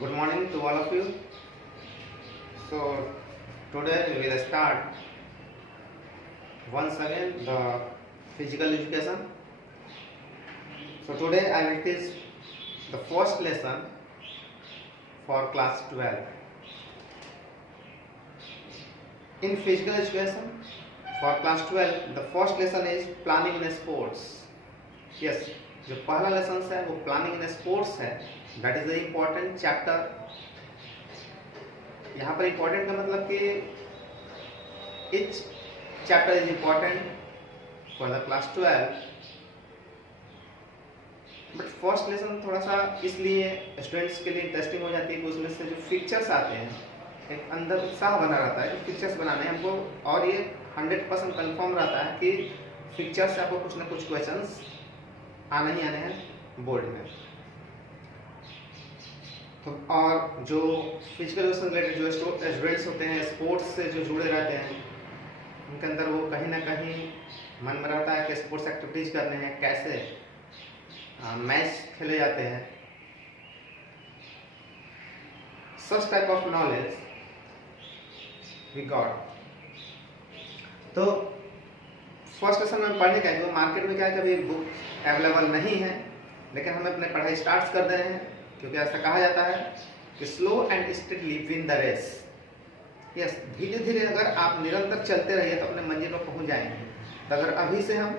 Good morning to all of you. So today we will start once again the physical education. So today I will teach the first lesson for class 12. In physical education for class 12 the first lesson is planning in sports. Yes, जो पहला lesson है वो planning in sports है. That is the important chapter. यहाँ पर important का मतलब कि etch chapter is important for the class 12. But first lesson थोड़ा सा इसलिए स्टूडेंट्स के लिए इंटरेस्टिंग हो जाती है कि उसमें से जो पिक्चर्स आते हैं एक अंदर उत्साह बना रहता है कि पिक्चर्स बनाने हमको, और ये 100% कन्फर्म रहता है कि पिक्चर्स से आपको कुछ ना कुछ क्वेश्चंस आने ही आने हैं बोर्ड में. तो और जो फिजिकल से रिलेटेड जो स्टूडेंट्स होते हैं स्पोर्ट्स से जो जुड़े रहते हैं उनके अंदर वो कहीं ना कहीं मन में रहता है कि स्पोर्ट्स एक्टिविटीज करने हैं, कैसे मैच खेले जाते हैं. Such type of knowledge we got. तो फर्स्ट लेसन में पढ़ने का है, मार्केट में क्या है, कभी बुक अवेलेबल नहीं है, लेकिन हम अपने पढ़ाई स्टार्ट कर दे रहे हैं क्योंकि ऐसा कहा जाता है कि slow and steadily win the race. Yes, धीरे धीरे अगर आप निरंतर चलते रहिए तो अपने मंजिल पर पहुंच जाएंगे. तो अगर अभी से हम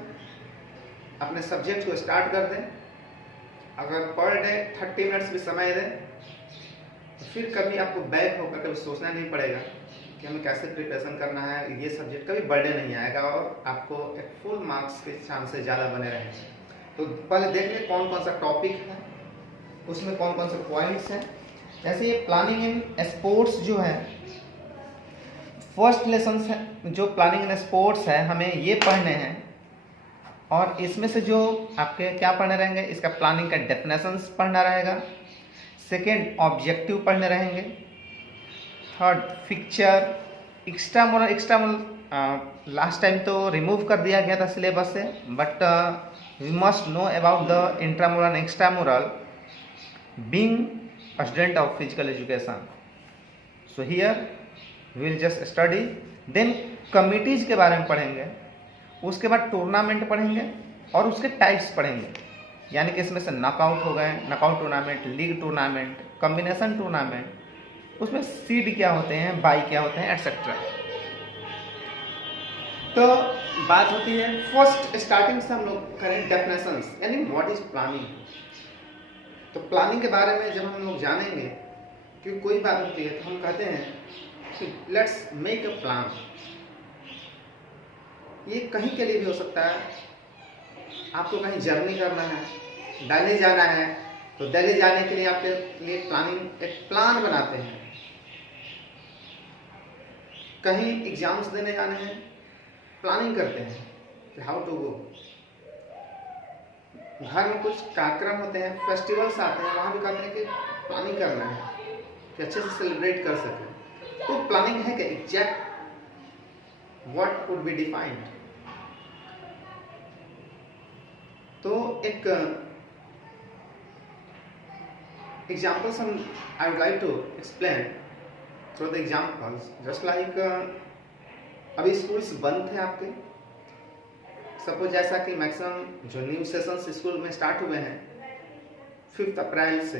अपने सब्जेक्ट को स्टार्ट कर दें, अगर पर डे 30 मिनट्स भी समय दें, तो फिर कभी आपको बैक होकर कभी सोचना नहीं पड़ेगा कि हमें कैसे प्रिपरेशन करना है. ये सब्जेक्ट कभी बर्डन नहीं आएगा और आपको एक फुल मार्क्स के चांसेस ज़्यादा बने रहेंगे. तो पहले देख लें कौन कौन सा टॉपिक है, उसमें कौन कौन से पॉइंट्स हैं. जैसे ये प्लानिंग इन स्पोर्ट्स जो है फर्स्ट लेसन है, जो प्लानिंग इन स्पोर्ट्स है हमें ये पढ़ने हैं. और इसमें से जो आपके क्या पढ़ने रहेंगे, इसका प्लानिंग का डेफिनेशंस पढ़ना रहेगा. सेकेंड, ऑब्जेक्टिव पढ़ने रहेंगे. Third, picture. Extra moral last time तो रिमूव कर दिया गया था सिलेबस से, but we must know about the intramoral and extramoral being a student of physical education. So here we will just study. Then committees के बारे में पढ़ेंगे. उसके बाद टूर्नामेंट पढ़ेंगे और उसके टाइप्स पढ़ेंगे. यानी कि इसमें से नॉकआउट हो गए, knockout tournament, league tournament, combination tournament, उसमें सीड क्या होते हैं, बाई क्या होते हैं, एटसेट्रा. तो बात होती है फर्स्ट स्टार्टिंग से हम लोग करें डेफिनेशंस, यानी व्हाट इज प्लानिंग. तो प्लानिंग के बारे में जब हम लोग जानेंगे, क्योंकि कोई बात होती है तो हम कहते हैं कि लेट्स मेक अ प्लान. ये कहीं के लिए भी हो सकता है. आपको कहीं जर्नी करना है, दिल्ली जाना है, तो दिल्ली जाने के लिए आपके लिए प्लानिंग एक प्लान बनाते हैं. कहीं एग्जाम्स देने जाने हैं, प्लानिंग करते हैं कि हाउ टू गो. घर में कुछ कार्यक्रम होते हैं, फेस्टिवल्स आते हैं, वहाँ भी कहते हैं कि प्लानिंग करना है कि अच्छे से सेलिब्रेट कर सकें. तो प्लानिंग है कि exact what would be defined. तो एक examples I would like to explain through the examples. Just like अभी स्कूल्स बंद थे आपके. सपोज जैसा कि मैक्सिमम जो न्यू सेशंस स्कूल में स्टार्ट हुए हैं 5 अप्रैल से,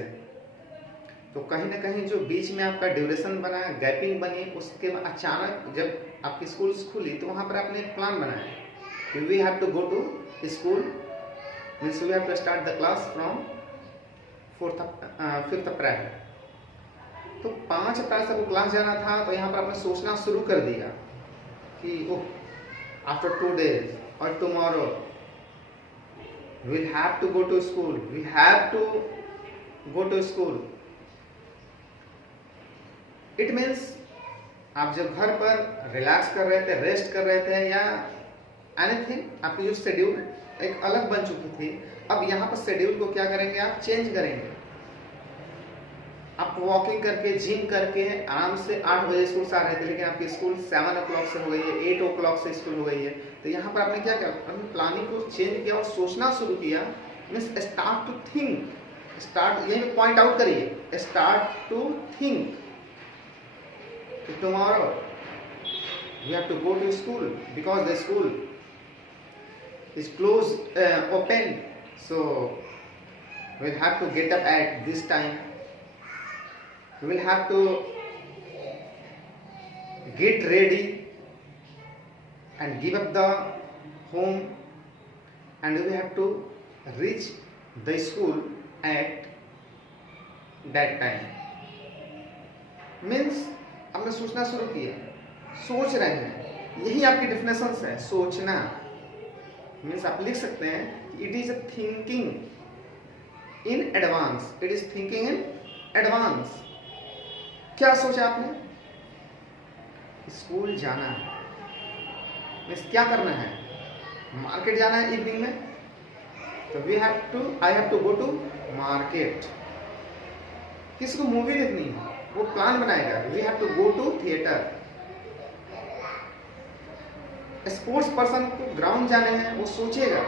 तो कहीं ना कहीं जो बीच में आपका ड्यूरेशन बना, गैपिंग बनी, उसके अचानक जब आपकी स्कूल्स खुली तो वहाँ पर आपने एक प्लान बनाया कि we have to go to school, means we have to start the class from 5 April. तो 5 अप्रैल से वो क्लास जाना था, तो यहाँ पर आपने सोचना शुरू कर दिया कि ओह after 2 days or tomorrow we'll have to go to school, we have to go to school. It means आप जब घर पर रिलैक्स कर रहे थे, रेस्ट कर रहे थे या एनीथिंग, आपकी जो शेड्यूल एक अलग बन चुकी थी, अब यहाँ पर शेड्यूल को क्या करेंगे, आप चेंज करेंगे. आप वॉकिंग करके, जिम करके आराम से 8 बजे स्कूल से आ रहे थे, लेकिन आपकी स्कूल 7 o'clock से हो गई है, 8 o'clock से स्कूल हो गई है. तो यहाँ पर आपने क्या किया, अपनी प्लानिंग को चेंज किया और सोचना शुरू किया. Means start to think, start, यही पॉइंट आउट करिए, start to think tomorrow we have to go to school because the school is closed, open, so we'll have to get up at this time, we will have to get ready and give up the home, and we have to reach the school at that time. Means आपने सोचना शुरू किया, सोच रहे हैं, यही आपकी definition है, सोचना। मीन्स आप लिख सकते हैं it is thinking in advance, it is thinking in advance. क्या सोचा आपने? स्कूल जाना है, मीन्स क्या करना है? मार्केट जाना है इवनिंग में, तो I have to go to market. किसको मूवी देखनी है, वो प्लान बनाएगा, we have to go to theatre. Sports person को ग्राउंड जाने हैं, वो सोचेगा,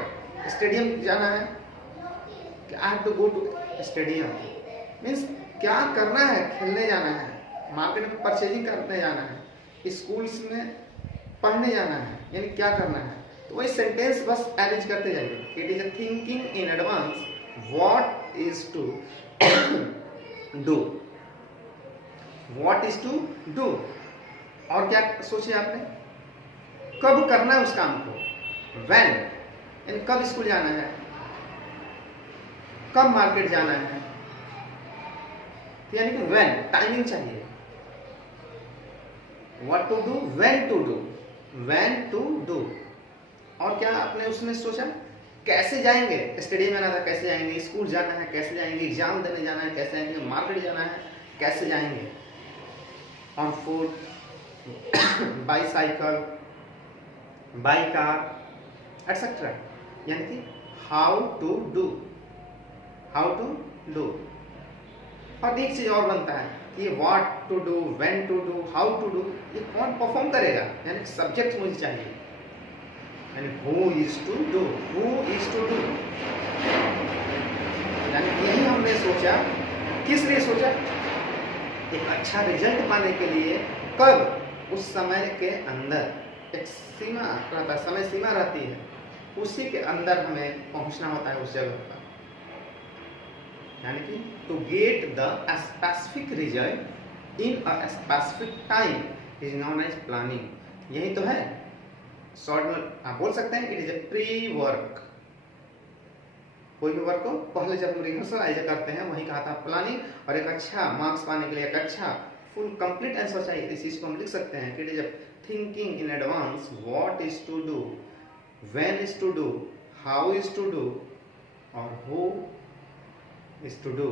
स्टेडियम जाना है कि I have to go to stadium. Means क्या करना है, खेलने जाना है, मार्केट में परचेजिंग करने जाना है, स्कूल्स में पढ़ने जाना है, यानी क्या करना है। तो वही सेंटेंस बस अरेंज करते जाइए। It is a thinking in advance what is to do, what is to do. और क्या सोचे आपने? कब करना है उस काम को, व्हेन, यानी कब स्कूल जाना है, कब मार्केट जाना है, तो यानी कि व्हेन, टाइमिंग चाहिए। What to do, when to do, when to do. और क्या आपने उसमें सोचा? कैसे जाएंगे, स्टेडियम जाना था कैसे जाएंगे, स्कूल जाना है कैसे जाएंगे, एग्जाम देने जाना है कैसे जाएंगे, मार्केट जाना है कैसे जाएंगे, on foot, by cycle, by car etcetera. यानी कि how to do, how to do. और एक चीज और बनता है कि what to do, when to do, how to do, ये कौन परफॉर्म करेगा, यानी सब्जेक्ट मुझे चाहिए, यानी who is to do, who is to do. यानी यही हमने सोचा, किस लिए सोचा? एक अच्छा रिजल्ट पाने के लिए। कब? उस समय के अंदर, एक सीमा रहता है, समय सीमा रहती है, उसी के अंदर हमें पहुंचना होता है उस जगह पर। यानी कि to get the specific result in a specific time is known as planning. यही तो है, शॉर्ट में आप बोल सकते हैं it is a pre work. कोई भी वर्क को पहले जब हम रिहर्सल करते हैं वही कहा था प्लानिंग। और एक अच्छा मार्क्स पाने के लिए, एक अच्छा फुल कंप्लीट आंसर चाहिए, इस चीज को हम लिख सकते हैं कि it is a thinking in advance what is to do, when is to do, how is to do, और who is to do,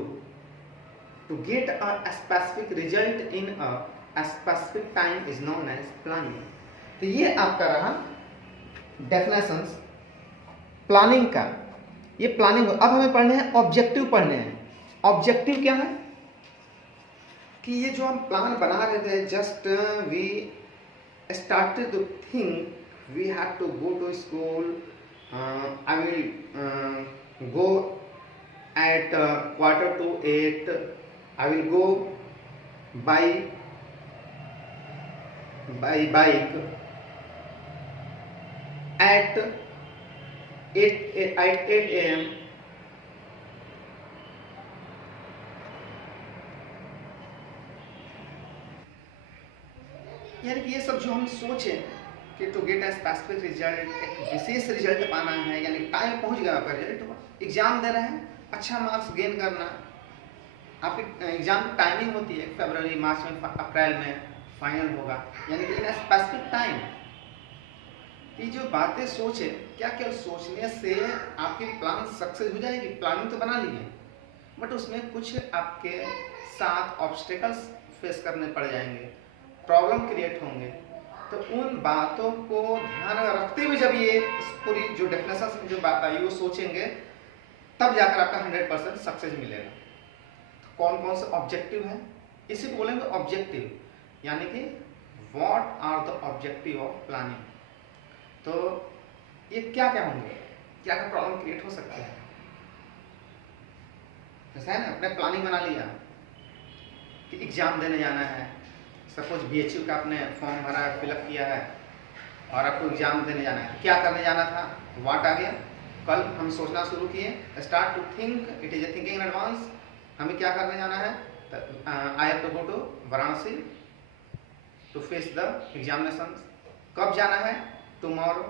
to get a specific result in a specific time is known as planning. तो ये आपका रहा definitions planning का। ये planning. अब हमें पढ़ने हैं ऑब्जेक्टिव, पढ़ने हैं। ऑब्जेक्टिव क्या है कि ये जो हम प्लान बना रहे थे, just we started to think we have to go to school, I will go at 7:45, I will go by bike at 8 a.m. यानी कि ये सब जो हम सोचे कि to get a specific result, एक विशेष रिजल्ट पाना है, यानी टाइम पहुंच गया आपका रिजल्ट, एग्जाम दे रहे हैं, अच्छा मार्क्स गेन करना। आपकी एग्जाम टाइमिंग होती है फरवरी, मार्च में, अप्रैल में फाइनल होगा, यानी कि इन स्पेसिफिक टाइम। ये जो बातें सोचे, क्या क्या सोचने से आपकी प्लान सक्सेस हो जाएगी। प्लानिंग तो बना लीजिए, बट उसमें कुछ आपके साथ ऑब्स्टेकल्स फेस करने पड़ जाएंगे, प्रॉब्लम क्रिएट होंगे। तो उन बातों को ध्यान रखते हुए जब ये पूरी जो डेफिनेशन में जो बात आई वो सोचेंगे, तब जाकर आपका 100% सक्सेस मिलेगा। तो कौन कौन से ऑब्जेक्टिव है, इसी को बोलेंगे ऑब्जेक्टिव, यानी कि what are the objective of planning. तो ये क्या क्या होंगे, क्या क्या प्रॉब्लम क्रिएट हो सकता है। जैसा है ना, अपने प्लानिंग बना लिया कि एग्जाम देने जाना है, सपोज BHU का आपने फॉर्म भरा है, फिलअप किया है और आपको एग्जाम देने जाना है, क्या करने जाना था, वाट आ गया। कल हम सोचना शुरू किए, start to think, it is a thinking in advance. हमें क्या करने जाना है, I have to go to Varanasi to face the examination. कब जाना है, टुमारो,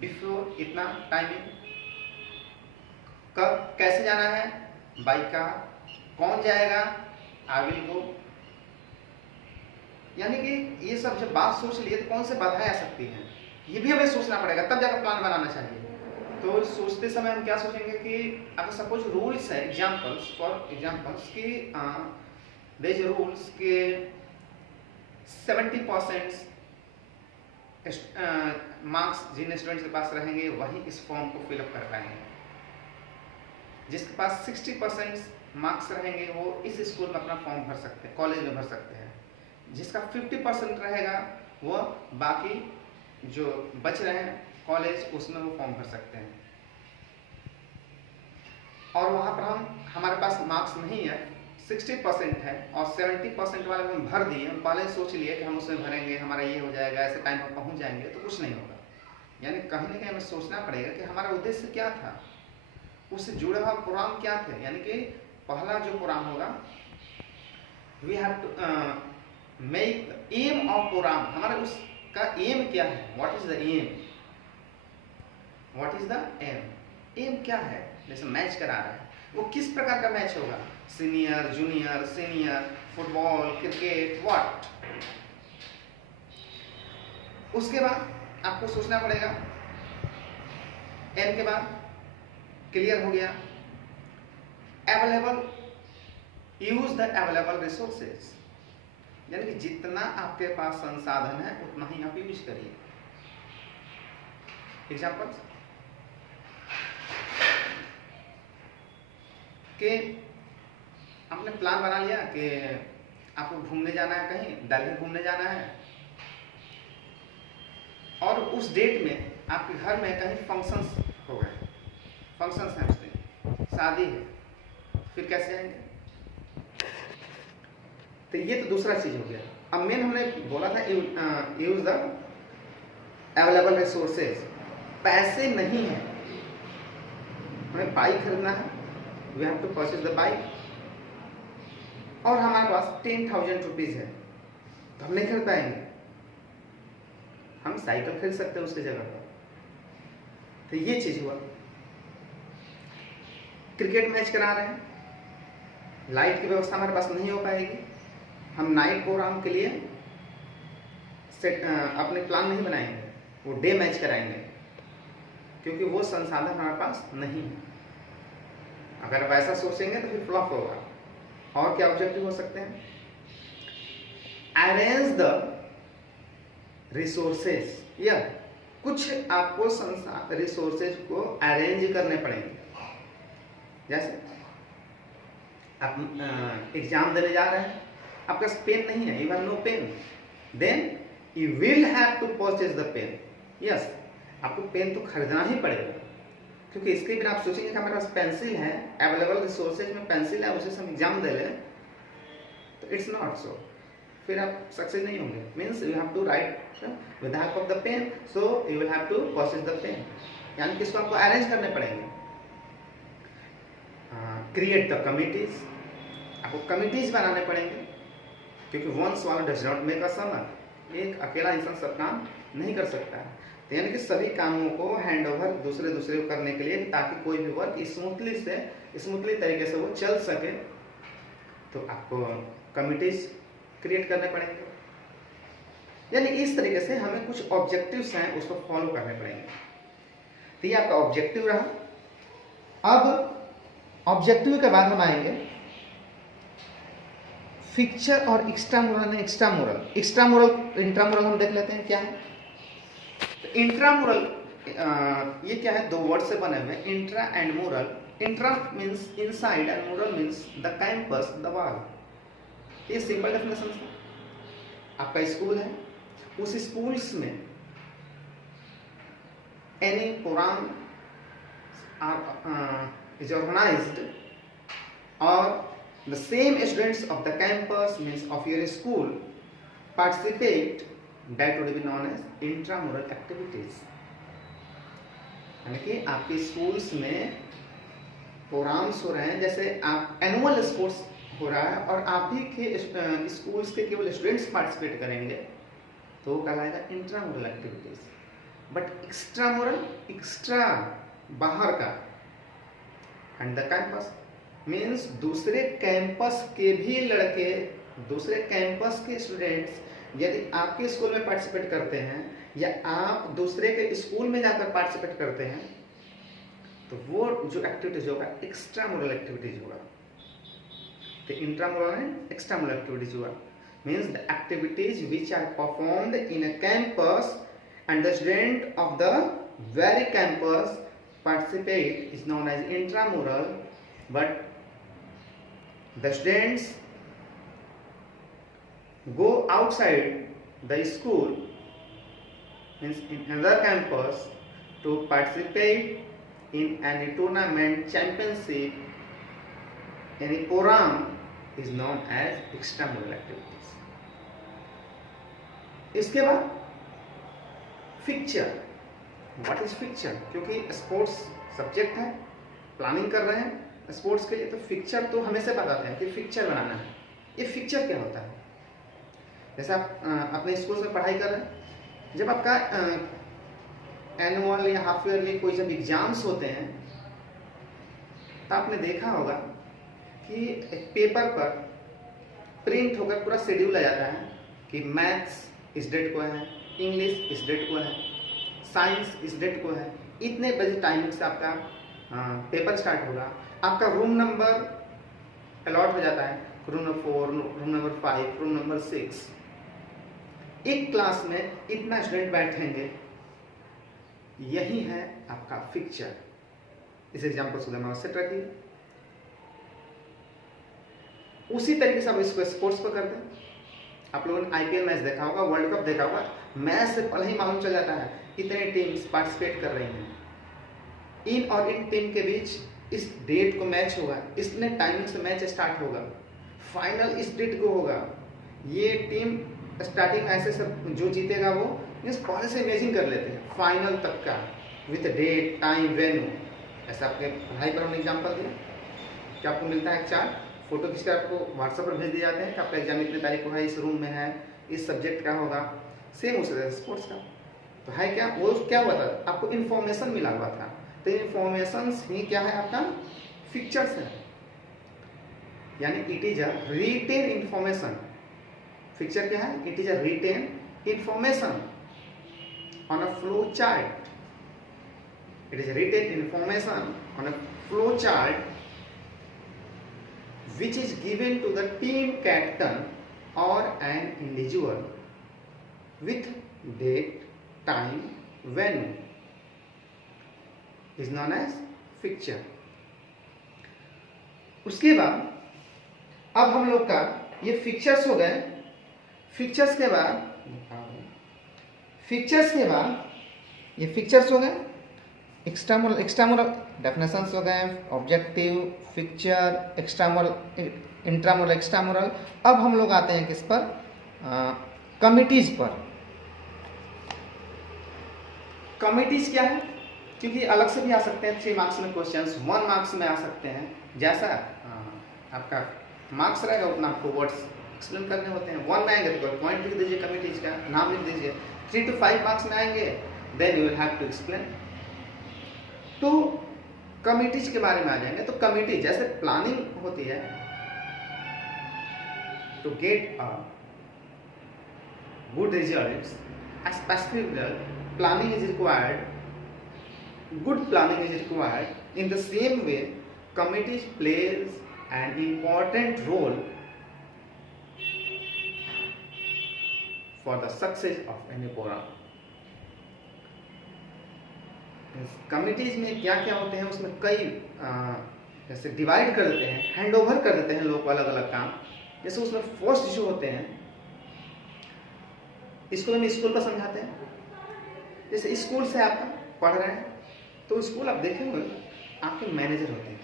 बिफोर इतना टाइमिंग। कब, कैसे जाना है, बाई कार। कौन जाएगा, आई विल गो। यानी कि ये सब जब बात सोच लिए तो कौन से बाधाएं आ सकती हैं, ये भी हमें सोचना पड़ेगा, तब जाकर प्लान बनाना चाहिए। तो सोचते समय हम क्या सोचेंगे कि अगर सपोज रूल्स है, एग्जाम्पल्स, फॉर एग्जाम्पल्स कि देयर इज रूल्स के 70% मार्क्स जिन स्टूडेंट्स के पास रहेंगे वही इस फॉर्म को फिलअप कर पाएंगे। जिसके पास 60% मार्क्स रहेंगे वो इस स्कूल में अपना फॉर्म भर सकते हैं, कॉलेज में भर सकते हैं। जिसका 50% रहेगा वो बाकी जो बच रहे हैं कॉलेज, उसमें वो फॉर्म भर सकते हैं। और वहाँ पर हमारे पास मार्क्स नहीं है, 60% है और 70% वाले हम भर दिए, हम पहले सोच लिए कि हम उसमें भरेंगे, हमारा ये हो जाएगा, ऐसे टाइम पर पहुँच जाएंगे, तो कुछ नहीं होगा। यानी कहीं ना कहीं हमें सोचना पड़ेगा कि हमारा उद्देश्य क्या था, उससे जुड़े हुआ प्रोग्राम क्या थे। यानी कि पहला जो प्रोग्राम होगा, we have to make the aim of programme, हमारा उसका एम क्या है, what is the aim, what is the aim. Aim क्या है, जैसे मैच करा रहा है, वो किस प्रकार का मैच होगा, senior, junior, senior, football, cricket, what. उसके बाद आपको सोचना पड़ेगा, एम के बाद क्लियर हो गया, available, use the available resources, यानी कि जितना आपके पास संसाधन है उतना ही आप यूज करिए। एग्जाम्पल्स कि आपने प्लान बना लिया कि आपको घूमने जाना है, कहीं दिल्ली घूमने जाना है, और उस डेट में आपके घर में कहीं फंक्शंस हो गए, फंक्शंस हैं, उस दिन शादी है, फिर कैसे जाएंगे। तो ये तो दूसरा चीज हो गया। अब मेन हमने बोला था यूज द अवेलेबल रिसोर्सेज। पैसे नहीं है, हमें बाइक खरीदना है, we have to purchase the bike, और हमारे पास 10,000 रुपीज है, तो हम नहीं खरीद पाएंगे, हम साइकिल खरीद सकते हैं उसकी जगह पर। तो ये चीज हुआ। क्रिकेट मैच करा रहे हैं, लाइट की व्यवस्था हमारे पास नहीं हो पाएगी, हम नाइट प्रोग्राम के लिए अपने प्लान नहीं बनाएंगे, वो डे मैच कराएंगे, क्योंकि वो संसाधन हमारे पास नहीं है। अगर वैसा सोचेंगे तो फिर फ्लॉप होगा। और क्या ऑब्जेक्टिव हो सकते हैं, अरेंज द रिसोर्सेज, या कुछ आपको रिसोर्सेज को अरेंज करने पड़ेंगे। जैसे आप एग्जाम देने जा रहे हैं, आपके पास पेन नहीं है, you have no pen, then you will have to purchase the pen. Yes, आपको पेन तो खरीदना ही पड़ेगा, क्योंकि इसके बिना आप सोचेंगे कि हमारे पास पेंसिल है, अवेलेबल रिसोर्सेज में पेंसिल है, उसे हम एग्जाम दे लें, तो इट्स नॉट सो, फिर आप सक्सेस नहीं होंगे। Means you have to write with the help of the pen, so you will have to purchase the pen, यानी कि इसको आपको अरेंज करने पड़ेंगे। क्रिएट द कमिटीज, आपको कमिटीज बनाने पड़ेंगे, क्योंकि one swallow does not make a summer, एक अकेला इंसान सब काम नहीं कर सकता है। तो यानी कि सभी कामों को हैंड ओवर दूसरे को करने के लिए, ताकि कोई भी वर्क स्मूथली तरीके से वो चल सके, तो आपको कमिटीज क्रिएट करने पड़ेंगे। यानी इस तरीके से हमें कुछ ऑब्जेक्टिव्स हैं, उसको फॉलो करने पड़ेंगे। तो ये आपका ऑब्जेक्टिव रहा। अब ऑब्जेक्टिव के बाद हम आएंगे फिक्चर और एक्स्ट्रामुरल। इंट्रामुरल हम देख लेते हैं क्या है। तो इंट्रामुरल ये क्या है, दो वर्ड से बने हुए, intra and mural. Intra means inside and mural means the campus, the wall. ये सिंपल डेफिनेशन है। आपका स्कूल है, उस स्कूल्स में any programme is organised or the same students of the campus means of your school participate, that would be known as intramural activities. यानी कि आपके schools में प्रोग्राम्स हो रहे हैं, जैसे आप एनुअल स्पोर्ट्स हो रहा है और आप ही के स्कूल्स के केवल स्टूडेंट्स पार्टिसिपेट करेंगे, तो वो कहलाएगा इंट्रामुरल एक्टिविटीज. बट एक्स्ट्रामुरल, एक्स्ट्रा बाहर का, एंड द कैंपस मीन्स दूसरे कैंपस के भी लड़के, दूसरे कैंपस के स्टूडेंट्स यदि आपके स्कूल में पार्टिसिपेट करते हैं या आप दूसरे के स्कूल में जाकर पार्टिसिपेट करते हैं, तो वो जो एक्टिविटीज होगा एक्स्ट्रामुरल एक्टिविटीज होगा. तो इंट्रामुरल एंड एक्स्ट्रामुरल एक्टिविटीज हुआ means the activities which are performed in a campus and the student of the very campus participate is known as intramural, but the students go outside the school means in another campus to participate in any tournament, championship, any program is known as extramural activities. इसके बाद fixture. What is fixture? क्योंकि sports subject है, planning कर रहे हैं sports के लिए, तो फिक्चर तो हमेशा बताते हैं कि फिक्चर बनाना है. ये फिक्चर क्या होता है? जैसे आप अपने स्कूल में पढ़ाई कर रहे हैं, जब आपका एनुअल या हाफ ईयरली कोई जब एग्जाम्स होते हैं, तो आपने देखा होगा कि एक पेपर पर प्रिंट होकर पूरा शेड्यूल आ जाता है कि मैथ्स इस डेट को है, इंग्लिश इस डेट को है, साइंस इस डेट को है, इतने बजे टाइमिंग से आपका पेपर स्टार्ट होगा. आपका रूम नंबर अलॉट हो जाता है, room number 4, room number 5, room number 6. एक क्लास में इतना स्टूडेंट बैठेंगे, यही है आपका फिक्चर. इस एग्जाम्पल से सेट रखिए. उसी तरीके से आप इसको स्पोर्ट्स पर करते हैं. आप लोगों ने आईपीएल मैच देखा होगा, वर्ल्ड कप देखा होगा, मैच से पहले ही मालूम चल जाता है कितने टीम्स पार्टिसिपेट कर रही हैं. इन और इन टीम के बीच इस डेट को मैच होगा, इतने टाइमिंग से मैच स्टार्ट होगा, फाइनल इस डेट को होगा. ये टीम स्टार्टिंग ऐसे सब जो जीतेगा वो मीन्स पहले से इमेजिन कर लेते हैं फाइनल तक का विथ डेट, टाइम, वेन्यू. ऐसा आपके पढ़ाई पर हमने एग्जाम्पल दिया कि आपको मिलता है एक चार्ट, फोटो खींच कर आपको व्हाट्सएप पर भेज दिए जाते हैं कि आपका एग्जाम इतने तारीख को है, इस रूम में है, इस सब्जेक्ट का होगा. सेम उसी तरह स्पोर्ट्स का तो है क्या, वो क्या हुआ था, आपको इन्फॉर्मेशन मिला हुआ था. तो इन्फॉर्मेशन ही क्या है, आपका फिक्चर्स है. यानी it is a written information. Fixture क्या है? It is a written information on a flow chart. It is written information on a flow chart which is given to the team captain or an individual with date, time, venue is known as picture. उसके बाद अब हम लोग का ये fixtures हो गए. Fixtures के बाद ये फिक्चर्स हो गए. एक्स्ट्रामुरल डेफिनेशंस हो गए, ऑब्जेक्टिव, फिक्चर, एक्स्ट्रामुरल, इंट्रामुरल, एक्स्ट्रामुरल. अब हम लोग आते हैं किस पर, कमिटीज पर. कमिटीज क्या है? क्योंकि अलग से भी आ सकते हैं 3 मार्क्स में क्वेश्चंस, 1 मार्क्स में आ सकते हैं. जैसा आपका मार्क्स रहेगा उतना आपको वर्ड्स एक्सप्लेन करने होते हैं. 1 में आएंगे तो पॉइंट लिख दीजिए, कमिटीज का नाम लिख दीजिए. 3 to 5 मार्क्स में आएंगे then you will have to explain. तो कमिटीज के बारे में आ जाएंगे. तो कमिटी जैसे प्लानिंग होती है to get a good results, a specific result, planning is required, good planning is required. In the same way committees plays an important role for the success of any programme. Committees में क्या क्या होते हैं, उसमें कई जैसे divide कर देते हैं, हैंड ओवर कर देते हैं लोग को अलग अलग काम. जैसे उसमें फर्स्ट जो होते हैं, स्कूल में स्कूल पर समझाते हैं. जैसे स्कूल से आप पढ़ रहे हैं तो स्कूल आप देखे होंगे आपके मैनेजर होते हैं.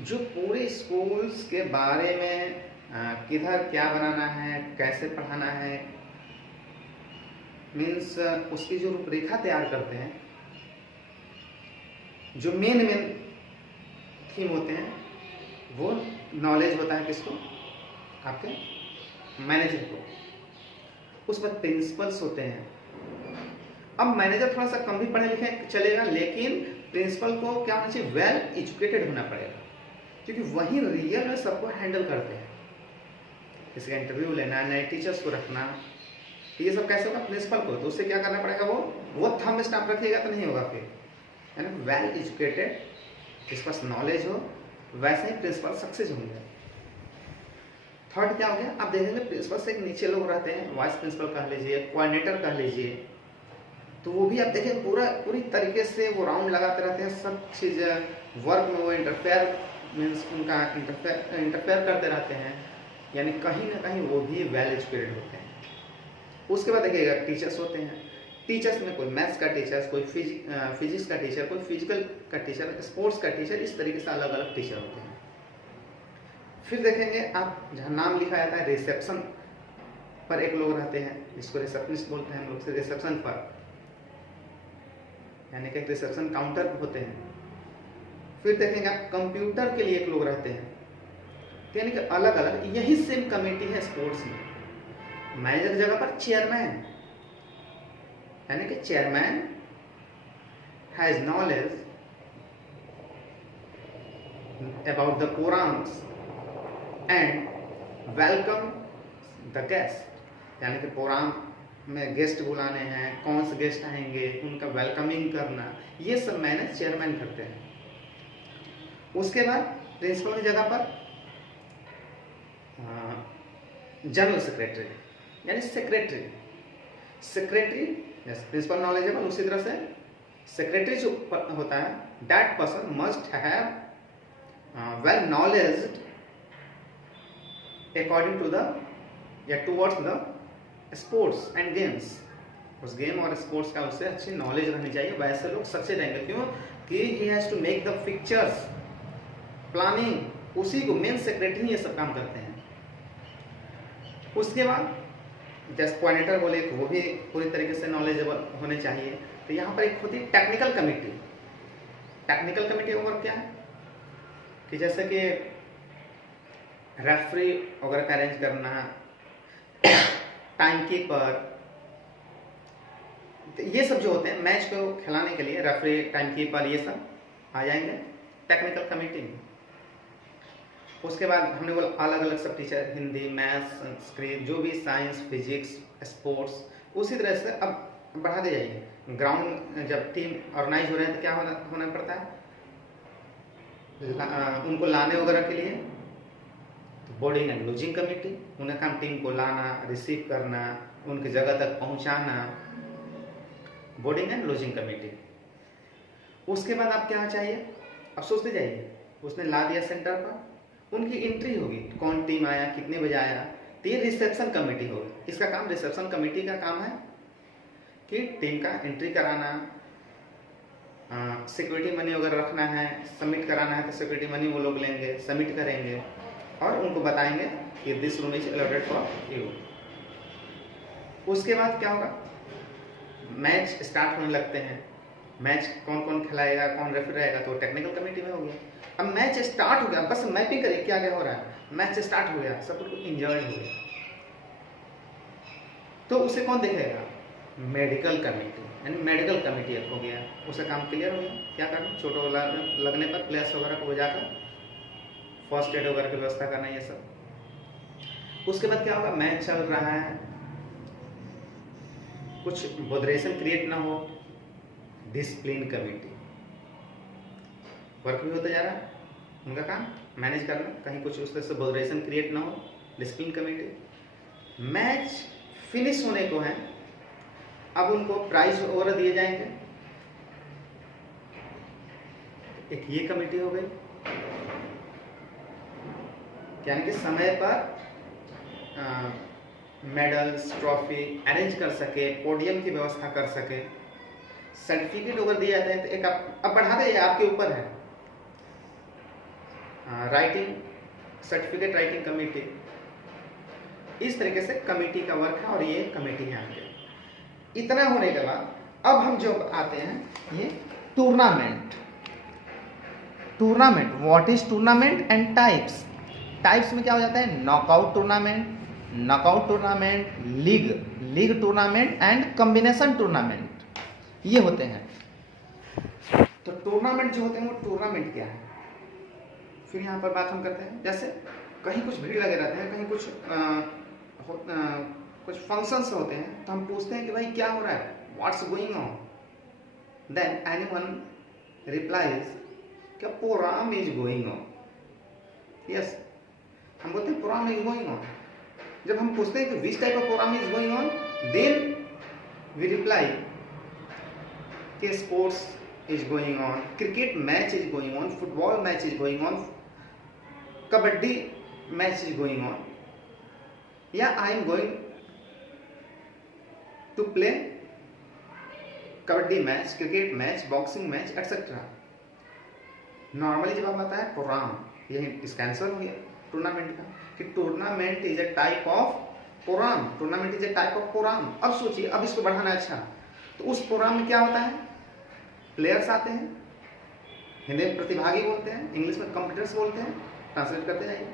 जो पूरे स्कूल्स के बारे में किधर क्या बनाना है, कैसे पढ़ाना है, मीन्स उसकी जो रूपरेखा तैयार करते हैं, जो मेन थीम होते हैं, वो नॉलेज होता है किसको, आपके मैनेजर को। उस पर प्रिंसिपल्स होते हैं। अब मैनेजर थोड़ा सा कम भी पढ़े लिखे चलेगा, लेकिन प्रिंसिपल को क्या होना चाहिए, वेल एजुकेटेड होना पड़ेगा, क्योंकि वही रियल में सबको हैंडल करते हैं। किसी का इंटरव्यू लेना, नए टीचर्स को रखना, तो ये सब कैसे होगा, प्रिंसिपल को। तो उससे क्या करना पड़ेगा, वो थंब स्टैम्प रखिएगा तो नहीं होगा फिर, है ना। वेल एजुकेटेड, जिसके पास नॉलेज हो, वैसे ही प्रिंसिपल सक्सेस होंगे। थर्ड क्या हो गया, आप देखेंगे प्रिंसिपल से एक नीचे लोग रहते हैं, वाइस प्रिंसिपल कह लीजिए, कोऑर्डिनेटर कह लीजिए, तो वो भी आप देखें पूरी तरीके से वो राउंड लगाते रहते हैं, सब चीज़ वर्क में वो इंटरफेयर मीन्स उनका इंटरफेयर करते रहते हैं, यानी कहीं ना कहीं वो भी वेल एजुकेटेड होते हैं। उसके बाद देखिएगा टीचर्स होते हैं। टीचर्स में कोई मैथ्स का टीचर, कोई फिजिक्स का टीचर, कोई फिजिकल का टीचर, स्पोर्ट्स का टीचर, इस तरीके से अलग अलग टीचर होते हैं। फिर देखेंगे आप जहाँ नाम लिखा जाता है, रिसेप्शन पर एक लोग रहते हैं, जिसको रिसेप्शनिस्ट बोलते हैं हम लोग से, रिसेप्शन पर, यानी कि रिसेप्शन काउंटर होते हैं। फिर देखेंगे आप कंप्यूटर के लिए एक लोग रहते हैं, यानी कि अलग अलग, यही सेम कमेटी है स्पोर्ट्स में। मैनेजर की जगह पर चेयरमैन, यानी कि chairman has knowledge about the programmes and welcome the guest, यानी कि प्रोग्राम में गेस्ट बुलाने हैं, कौन से गेस्ट आएंगे, उनका वेलकमिंग करना, ये सब मैनेज चेयरमैन करते हैं। उसके बाद प्रिंसिपल की जगह पर जनरल सेक्रेटरी, यानी सेक्रेटरी प्रिंसिपल नॉलेजेबल, उसी तरह से सेक्रेटरी जो होता है, that person must have well knowledge according to the या towards the sports and games. उस गेम और स्पोर्ट्स का उससे अच्छी नॉलेज रहनी चाहिए, वैसे लोग सक्सेस रहेंगे। क्यों कि he has to make the pictures, planning, उसी को मेन सेक्रेटरी ये सब काम करते हैं। उसके बाद जैसे कोऑर्डिनेटर बोले, वो भी पूरी तरीके से नॉलेजेबल होने चाहिए। तो यहाँ पर एक होती है टेक्निकल कमेटी। टेक्निकल कमेटी का वर्क क्या है कि जैसे कि रेफरी वगैरह का अरेंज करना, टाइम कीपर, ये सब जो होते हैं मैच को खिलाने के लिए, रेफरी, टाइम कीपर, ये सब आ जाएंगे टेक्निकल कमेटी में। उसके बाद हमने बोला अलग अलग सब टीचर, हिंदी, मैथ्स, संस्कृत, जो भी साइंस, फिजिक्स, स्पोर्ट्स, उसी तरह से अब बढ़ाते जाइए। ग्राउंड जब टीम ऑर्गेनाइज हो रहे हैं तो क्या होना पड़ता है, उनको लाने वगैरह के लिए तो बोर्डिंग एंड लॉजिंग कमेटी, उन्हें काम टीम को लाना, रिसीव करना, उनकी जगह तक पहुंचाना, बोर्डिंग एंड लॉजिंग कमेटी। उसके बाद आप क्या चाहिए, अब सोचते जाइए, उसने ला दिया सेंटर पर, उनकी एंट्री होगी, कौन टीम आया, कितने बजे आया, तो ये रिसेप्शन कमेटी होगी। इसका काम, रिसेप्शन कमेटी का काम है कि टीम का एंट्री कराना, सिक्योरिटी मनी वगैरह रखना है, सबमिट कराना है तो सिक्योरिटी मनी वो लोग लेंगे, सबमिट करेंगे और उनको बताएंगे कि this room is allotted for you. उसके बाद क्या होगा, मैच स्टार्ट होने लगते हैं। मैच कौन कौन खिलाएगा, कौन रेफरी रहेगा, तो टेक्निकल कमेटी में हो गया। अब मैच स्टार्ट हो गया, बस मैपिंग करिए क्या क्या हो रहा है। मैच स्टार्ट हो गया, सब कुछ इंजॉय हो गया, तो उसे कौन देखेगा, मेडिकल कमेटी, यानी मेडिकल कमेटी हो गया, उसे काम क्लियर हो गया। क्या करना, चोट लगने पर प्लेयर्स वगैरह को जाकर फर्स्ट एड वगैरह की व्यवस्था करना, ये सब। उसके बाद क्या होगा, मैच चल रहा है, कुछ बोदरेशन क्रिएट ना हो, डिसिप्लिन कमेटी वर्क भी होता जा रहा है, उनका काम मैनेज करना, कहीं कुछ उस तरह से बोदरेशन क्रिएट ना हो, डिसिप्लिन कमेटी। मैच फिनिश होने को है, अब उनको प्राइज वगैरह दिए जाएंगे, एक ये कमेटी हो गई, यानी कि समय पर मेडल्स, ट्रॉफी अरेंज कर सके, पोडियम की व्यवस्था कर सके, सर्टिफिकेट वगैरह दिए जाते हैं। तो एक अब बढ़ा दे, आपके ऊपर है, राइटिंग सर्टिफिकेट राइटिंग कमेटी, इस तरीके से कमेटी का वर्क है और ये कमेटी है आपके। इतना होने के बाद अब हम जो आते हैं ये tournament. Tournament, what is tournament and types. Types में क्या हो जाता है, knockout tournament, knockout tournament, league, league tournament and combination tournament, ये होते हैं। तो टूर्नामेंट जो होते हैं वो टूर्नामेंट क्या है, फिर यहाँ पर बात हम करते हैं। जैसे कहीं कुछ भीड़ लगे रहते हैं, कहीं कुछ फंक्शंस होते हैं, तो हम पूछते हैं कि भाई क्या हो रहा है, what's going on, then anyone replies क्या program is going on. Yes, हम बोलते हैं प्रोग्राम इज गोइंग ऑन। जब हम पूछते हैं कि which type of program is going on, then we reply कि sports is going on, cricket match is going on, football match is going on, kabaddi match is going on, या I am going to play kabaddi match, cricket match, boxing match etcetera. Normally जब हम आता है programme, यही इसका answer हो गया tournament का, कि tournament is a type of programme, tournament is a type of programme. अब सोचिए, अब इसको बढ़ाना अच्छा, तो उस प्रोग्राम में क्या होता है, प्लेयर्स आते हैं, हिंदी में प्रतिभागी बोलते हैं, इंग्लिश में कॉम्पिटिटर्स बोलते हैं, ट्रांसलेट करते जाइए।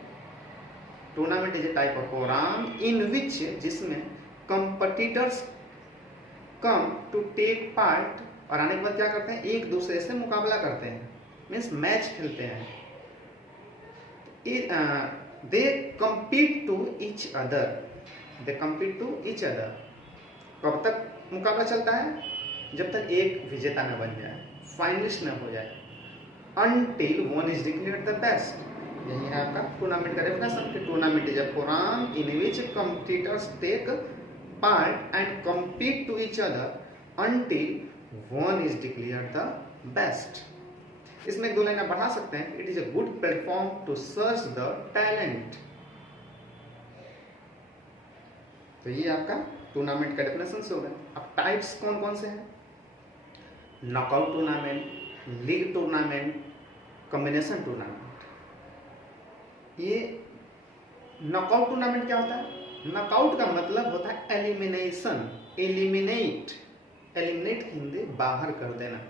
Tournament is a type of program in which, जिसमें competitors come to take part, और आने के बाद क्या करते हैं, एक दूसरे से मुकाबला करते हैं, मीन्स मैच खेलते हैं। They compete to each other, they compete to each other. कब तक मुकाबला चलता है, जब तक एक विजेता न बन जाए, फाइनलिस्ट न हो जाए, until one is declared the best। यही है आपका टूर्नामेंट का डेफिनेशन, कि tournament is a program in which competitors take part and compete to each other until one is declared the best। इसमें एक दो लाइन आप बढ़ा सकते हैं, it is a good platform to search the talent. तो ये आपका टूर्नामेंट का डेफिनेशन हो गया। अब टाइप्स कौन कौन से हैं, knockout tournament, league tournament, combination tournament. ये नॉकआउट टूर्नामेंट क्या होता है, नॉकआउट का मतलब होता है एलिमिनेशन, एलिमिनेट, एलिमिनेट हिंदी बाहर कर देना।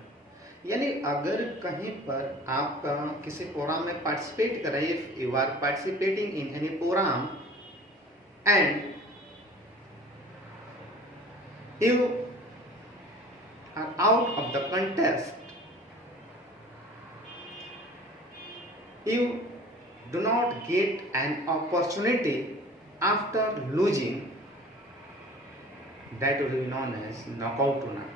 यानी अगर कहीं पर आप किसी प्रोग्राम में पार्टिसिपेट कर रहे हैं, if you are participating in any program and you are out of the contest, you do not get an opportunity after losing, that will be known as knockout tournament।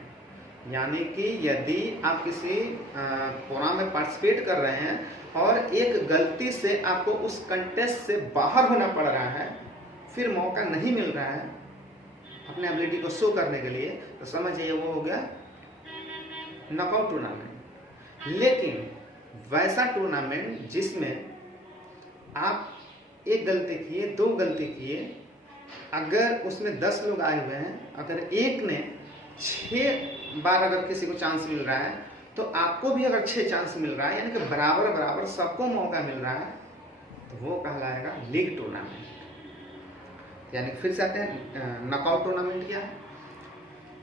यानी कि यदि आप किसी programme में participate कर रहे हैं और एक गलती से आपको उस कंटेस्ट से बाहर होना पड़ रहा है, फिर मौका नहीं मिल रहा है अपने एबिलिटी को शो करने के लिए, तो समझिए वो हो गया नॉकआउट टूर्नामेंट। लेकिन वैसा टूर्नामेंट जिसमें आप एक गलती किए, दो गलती किए, अगर उसमें 10 लोग आए हुए हैं, अगर एक ने 6 बार अगर किसी को चांस मिल रहा है, तो आपको भी अगर 6 चांस मिल रहा है, यानी कि बराबर बराबर सबको मौका मिल रहा है, तो वो कहलाएगा लीग टूर्नामेंट। यानी फिर से आते हैं, नॉकआउट टूर्नामेंट क्या है,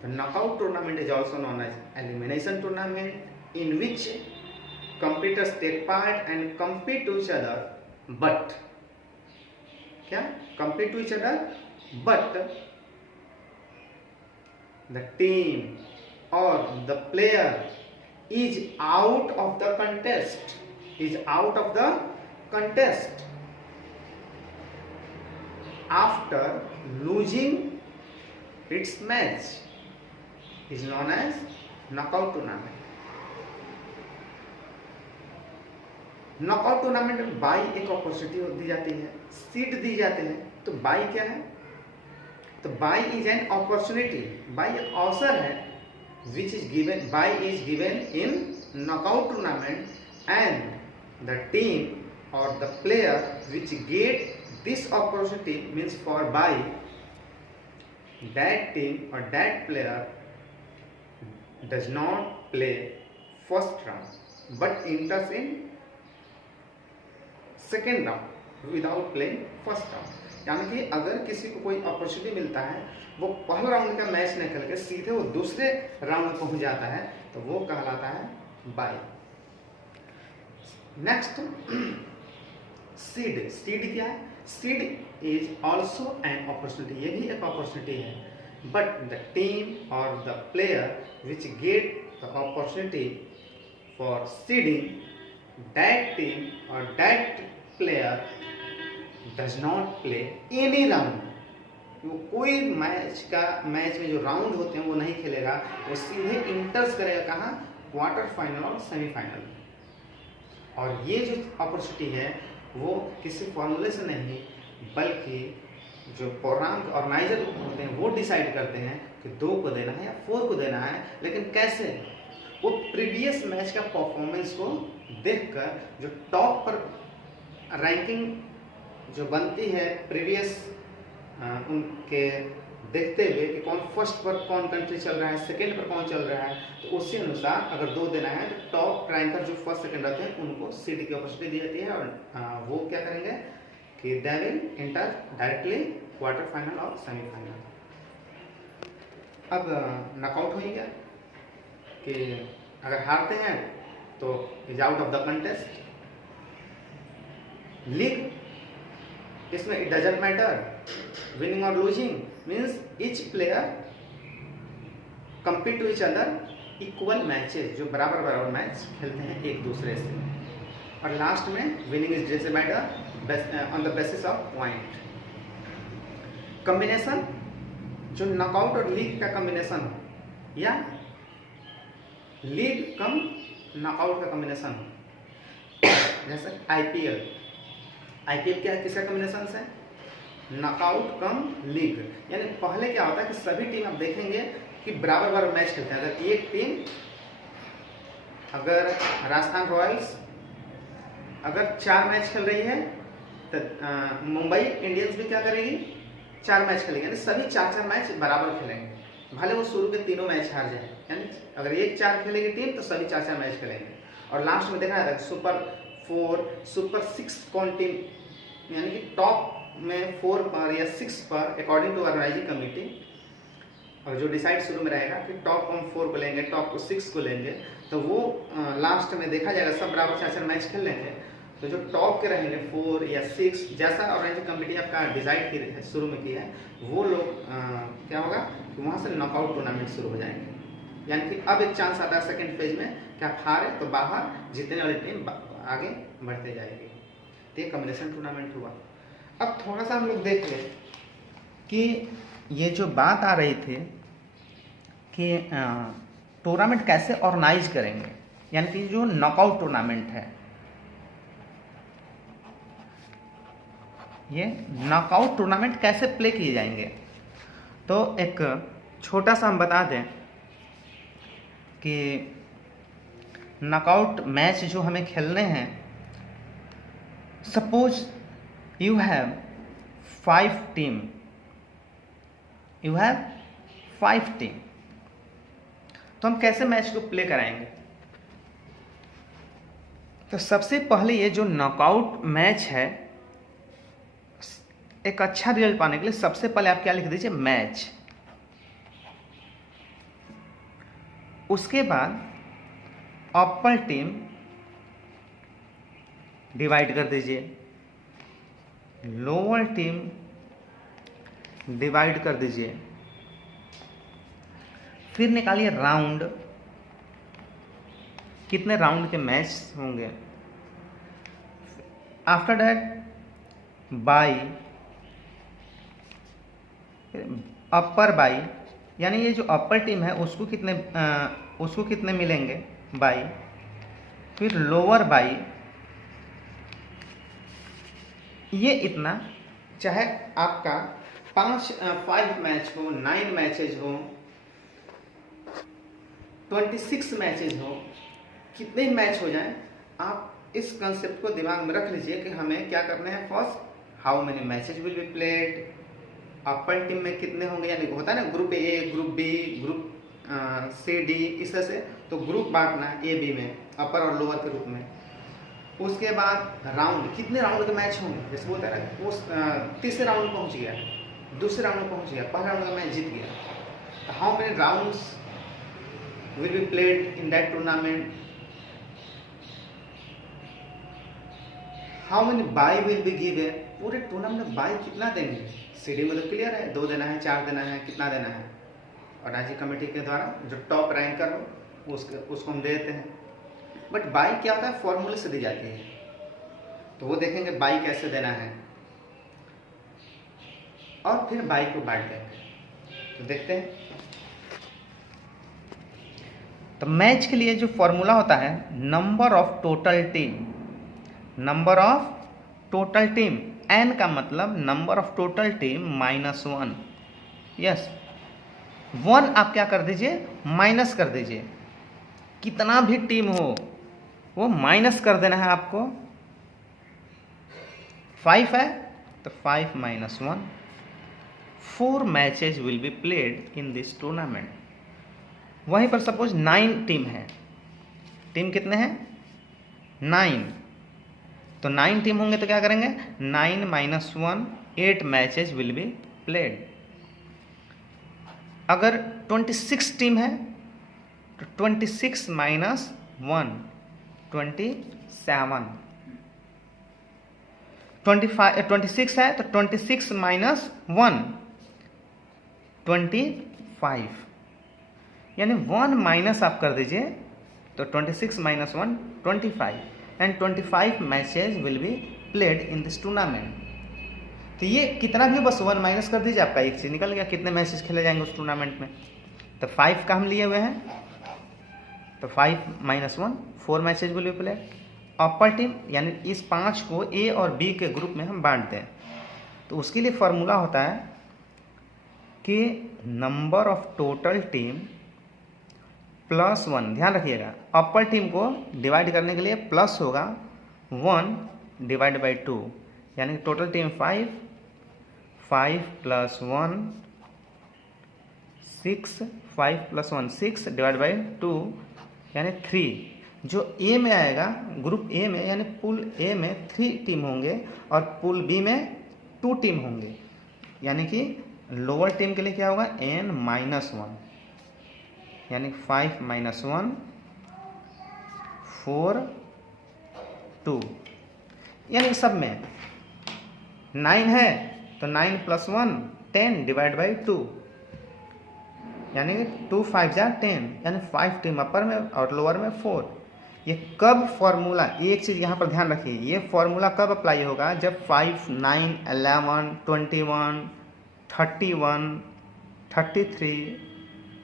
तो knockout tournament is also known as elimination tournament in which competers take part and compete to each other, but क्या compete to each other, but the team or the player is out of the contest, is out of the contest after losing its match, is known as knockout tournament। Knockout tournament में by एक opportunity दी जाती है, seat दी जाते हैं। तो by क्या है, तो bye is an opportunity, bye एक अवसर है, which is given, bye is given in knockout tournament and the team और the player which get this opportunity means for by that team or that player does not play first round but enters in second round without playing first round. यानी कि अगर किसी को कोई opportunity मिलता है, वो पहला राउंड का मैच नहीं खेल के सीधे वो दूसरे राउंड में पहुंच जाता है, तो वो कहलाता है बाय। Next seed. सीड क्या है? Seed is also an opportunity, ये भी एक अपॉर्चुनिटी है, बट द टीम और the player which get the opportunity for seeding, that team और that player does not play any round. वो कोई मैच में जो राउंड होते हैं वो नहीं खेलेगा, वो सीधे इंटर्स करेगा कहाँ? क्वार्टर फाइनल और सेमीफाइनल। और ये जो अपॉर्चुनिटी है वो किसी फॉर्मूले से नहीं, बल्कि जो प्रोग्राम के ऑर्गेनाइजर होते हैं वो डिसाइड करते हैं कि 2 को देना है या 4 को देना है। लेकिन कैसे? वो प्रीवियस मैच का परफॉर्मेंस को देखकर जो टॉप पर रैंकिंग जो बनती है प्रीवियस उनके देखते हुए कि कौन फर्स्ट पर कौन कंट्री चल रहा है, सेकंड पर कौन चल रहा है, तो उसी अनुसार अगर 2 देना है तो टॉप रैंकर जो फर्स्ट सेकंड रहते हैं उनको सीडी की अपॉर्चुनिटी दी जाती है। और वो क्या करेंगे कि they will enter directly quarter final और सेमीफाइनल। अब नॉकआउट हो गया कि अगर हारते हैं तो is out of the contest. League, इसमें इट डजंट मैटर विनिंग और losing, means each player compete to each other equal matches, जो बराबर बराबर मैच खेलते हैं एक दूसरे से। और लास्ट में winning is decided on the basis of point. Combination जो नॉकआउट और लीग का कॉम्बिनेशन हो, या लीग कम नॉकआउट का कॉम्बिनेशन हो, जैसे आईपीएल। आईपीएल क्या किसका कॉम्बिनेशन है? नॉकआउट कम लीग। यानी पहले क्या होता है कि सभी टीम आप देखेंगे कि बराबर बराबर मैच खेलते हैं। अगर एक टीम, अगर राजस्थान रॉयल्स अगर 4 मैच खेल रही है तो मुंबई इंडियंस भी क्या करेगी? 4 मैच खेलेगी, यानी सभी 4-4 मैच बराबर खेलेंगे, भले वो शुरू के तीनों मैच हार जाए। यानी अगर 1-4 खेलेगी टीम तो सभी 4-4 मैच खेलेंगे। और लास्ट में देखा जाता है सुपर 4, सुपर 6 कौन टीम, यानी कि टॉप में 4 पर या 6 पर अकॉर्डिंग टू ऑर्गेनाइजिंग कमेटी, और जो डिसाइड शुरू में रहेगा कि टॉप हम 4 को लेंगे, टॉप को 6 को लेंगे, तो वो लास्ट में देखा जाएगा सब बराबर 4-4 मैच खेल लेंगे। तो जो टॉप के रहेंगे 4 या 6, जैसा ऑर्गेनाइजिंग कमेटी आपका डिसाइड की शुरू में किया है, वो लोग क्या होगा कि वहाँ से नॉकआउट टूर्नामेंट शुरू हो जाएंगे। यानी कि अब एक चांस आता है सेकेंड फेज में कि आप हारे तो बाहर, जीतने वाली टीम आगे बढ़ते जाएगी। तो ये कॉम्बिनेशन टूर्नामेंट हुआ। अब थोड़ा सा हम लोग देख लें कि ये जो बात आ रही थी कि टूर्नामेंट कैसे ऑर्गेनाइज करेंगे, यानी कि जो नॉकआउट टूर्नामेंट है, ये नॉकआउट टूर्नामेंट कैसे प्ले किए जाएंगे। तो एक छोटा सा हम बता दें कि नॉकआउट मैच जो हमें खेलने हैं, suppose you have 5 team, you have 5 team, तो हम कैसे मैच को प्ले कराएंगे? तो सबसे पहले ये जो नॉकआउट मैच है, एक अच्छा रिजल्ट पाने के लिए सबसे पहले आप क्या लिख दीजिए? मैच। उसके बाद अपर टीम डिवाइड कर दीजिए, लोअर टीम डिवाइड कर दीजिए, फिर निकालिए राउंड, कितने राउंड के मैच होंगे। After that by, upper by, यानी ये जो अपर टीम है उसको कितने मिलेंगे बाई, फिर लोअर बाई, ये इतना, चाहे आपका 5 मैच हो, 9 मैचेज हो, 26 मैचेज हो, कितने मैच हो जाएं, आप इस कंसेप्ट को दिमाग में रख लीजिए कि हमें क्या करना है। First, how many matches will be played, upper team में कितने होंगे, यानी होता है ना group A, group B, group C D, इस तरह से, तो ग्रुप बांटना ए बी में, अपर और लोअर के रूप में। उसके बाद राउंड, कितने राउंड के मैच होंगे, जैसे बोलते हैं ना, वो तीसरे राउंड में पहुंच गया, दूसरे राउंड में पहुंच गया, पहले राउंड का मैच जीत गया, तो how many rounds will be played in that tournament, how many by will be given, पूरे टूर्नामेंट में बाई कितना देंगे, सीडी में तो क्लियर है, 2 देना है, 4 देना है, कितना देना है, और राज्य कमेटी के द्वारा जो टॉप रैंकर हो उसको हम दे देते हैं। बट बाई क्या होता है, फॉर्मूले से दी जाती है, तो वो देखेंगे बाई कैसे देना है, और फिर बाई को बांट देंगे। तो देखते हैं, तो मैच के लिए जो फॉर्मूला होता है, number of total team, number of total team, N का मतलब number of total team -1, yes 1 आप क्या कर दीजिए, माइनस कर दीजिए, कितना भी टीम हो वो माइनस कर देना है आपको। 5 है तो 5 - 1, 4 matches will be played in this tournament. वहीं पर सपोज 9 टीम है, टीम कितने हैं, 9, तो 9 टीम होंगे तो क्या करेंगे, 9 - 1, 8 मैचेज विल बी प्लेड। अगर 26 टीम है तो 26 - 1 27, 26 है तो 26 - 1 25, यानी 1 माइनस आप कर दीजिए तो 26 - 1 25, and 25 matches will be played in this tournament. तो ये कितना भी बस 1 माइनस कर दीजिए, आपका एक चीज निकल गया, कितने मैचेस खेले जाएंगे उस टूर्नामेंट में। तो 5 का हम लिए हुए हैं, तो 5 - 1 4 matches will be played. Upper team यानी इस 5 को ए और बी के ग्रुप में हम बांटते हैं, तो उसके लिए फॉर्मूला होता है कि नंबर ऑफ टोटल टीम +1, ध्यान रखिएगा अपर टीम को डिवाइड करने के लिए प्लस होगा 1 / 2, यानी टोटल टीम 5 + 1 6, 5 + 1 6 / 2 यानी 3। जो ए में आएगा, ग्रुप ए में यानी पूल ए में 3 टीम होंगे और पूल बी में 2 टीम होंगे, यानी कि लोअर टीम के लिए क्या होगा, n - 1, यानी 5 - 1 4 2, यानी सब में 9 है तो 9 + 1 10 / 2, यानी 2 × 5 = 10, यानी 5 टीम अपर में और लोअर में 4। ये कब फॉर्मूला, एक चीज़ यहाँ पर ध्यान रखिए, ये फॉर्मूला कब अप्लाई होगा, जब 5 9 11 21 31 33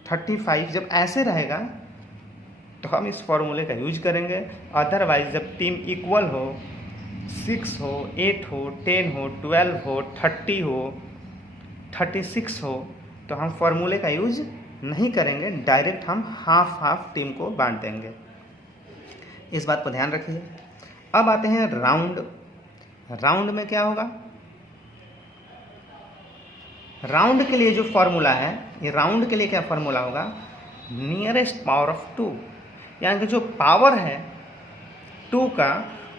35 जब ऐसे रहेगा तो हम इस फॉर्मूले का यूज करेंगे। अदरवाइज जब टीम इक्वल हो, 6 हो, 8 हो, 10 हो, 12 हो, 30 हो, 36 हो, तो हम फॉर्मूले का यूज नहीं करेंगे, डायरेक्ट हम हाफ टीम को बांट देंगे। इस बात को ध्यान रखिए। अब आते हैं राउंड। राउंड में क्या होगा, राउंड के लिए जो फॉर्मूला है, ये राउंड के लिए क्या फॉर्मूला होगा, नियरेस्ट पावर ऑफ 2, यानी कि जो पावर है 2 का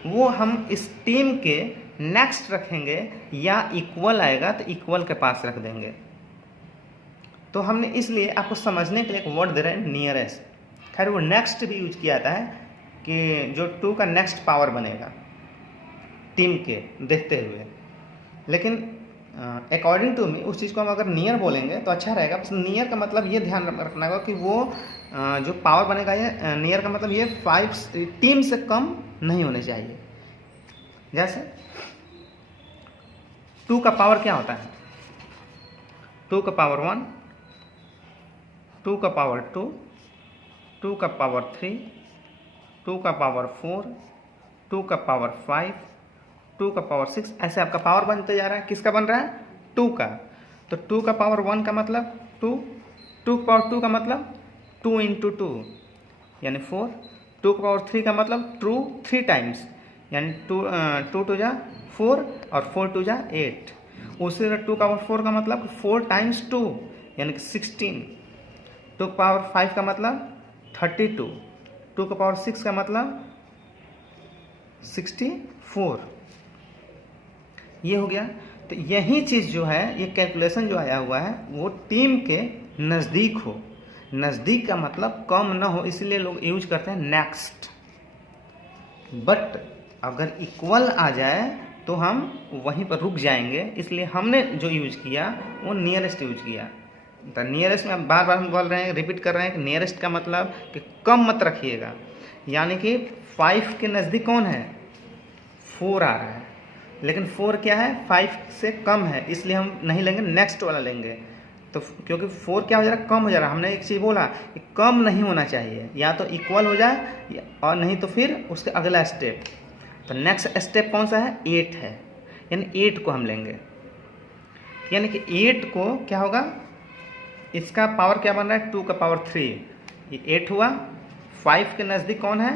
वो हम इस टीम के नेक्स्ट रखेंगे, या इक्वल आएगा तो इक्वल के पास रख देंगे। तो हमने इसलिए आपको समझने के लिए एक वर्ड दे रहे हैं नियरेस्ट। खैर वो नेक्स्ट भी यूज किया जाता है कि जो 2 का नेक्स्ट पावर बनेगा टीम के देखते हुए, लेकिन अकॉर्डिंग टू मी उस चीज़ को हम अगर नियर बोलेंगे तो अच्छा रहेगा। बस नियर का मतलब ये ध्यान रखना होगा कि वो जो पावर बनेगा, ये नियर का मतलब ये 5 टीम से कम नहीं होने चाहिए। जैसे 2 का पावर क्या होता है, 2 का पावर 1, 2 का पावर 2, 2 का पावर 3, 2 का पावर 4, 2 का पावर 5, 2 का पावर 6, ऐसे आपका पावर बनते जा रहा है। किसका बन रहा है, 2 का। तो 2 का पावर 1 का मतलब 2, 2 का पावर 2 का मतलब 2 × 2 यानी 4, 2 का पावर 3 का मतलब 2 3 टाइम्स यानी 2 2 = 4 और 4 2 = 8। उसी तरह 2 का पावर 4 का मतलब 4 × 2 यानी कि 16। 2 का पावर 5 का मतलब 32, 2 का पावर 6 का मतलब 64 ये हो गया। तो यही चीज़ जो है, ये कैलकुलेशन जो आया हुआ है वो टीम के नज़दीक हो। नज़दीक का मतलब कम ना हो, इसलिए लोग यूज करते हैं नेक्स्ट। बट अगर इक्वल आ जाए तो हम वहीं पर रुक जाएंगे, इसलिए हमने जो यूज किया वो नियरेस्ट यूज किया। द नियरेस्ट में बार बार हम बोल रहे हैं, रिपीट कर रहे हैं कि नियरेस्ट का मतलब कि कम मत रखिएगा, यानी कि 5 के नज़दीक कौन है, 4 आ रहा है, लेकिन 4 क्या है, 5 से कम है, इसलिए हम नहीं लेंगे, नेक्स्ट वाला लेंगे। तो क्योंकि 4 क्या हो जा रहा है, कम हो जा रहा है। हमने एक चीज़ बोला कि कम नहीं होना चाहिए, या तो इक्वल हो जाए और नहीं तो फिर उसके अगला स्टेप। तो नेक्स्ट स्टेप कौन सा है, 8 है, यानी 8 को हम लेंगे। यानी कि 8 को क्या होगा, इसका पावर क्या बन रहा है, 2 का पावर 3, ये 8 हुआ। 5 के नज़दीक कौन है,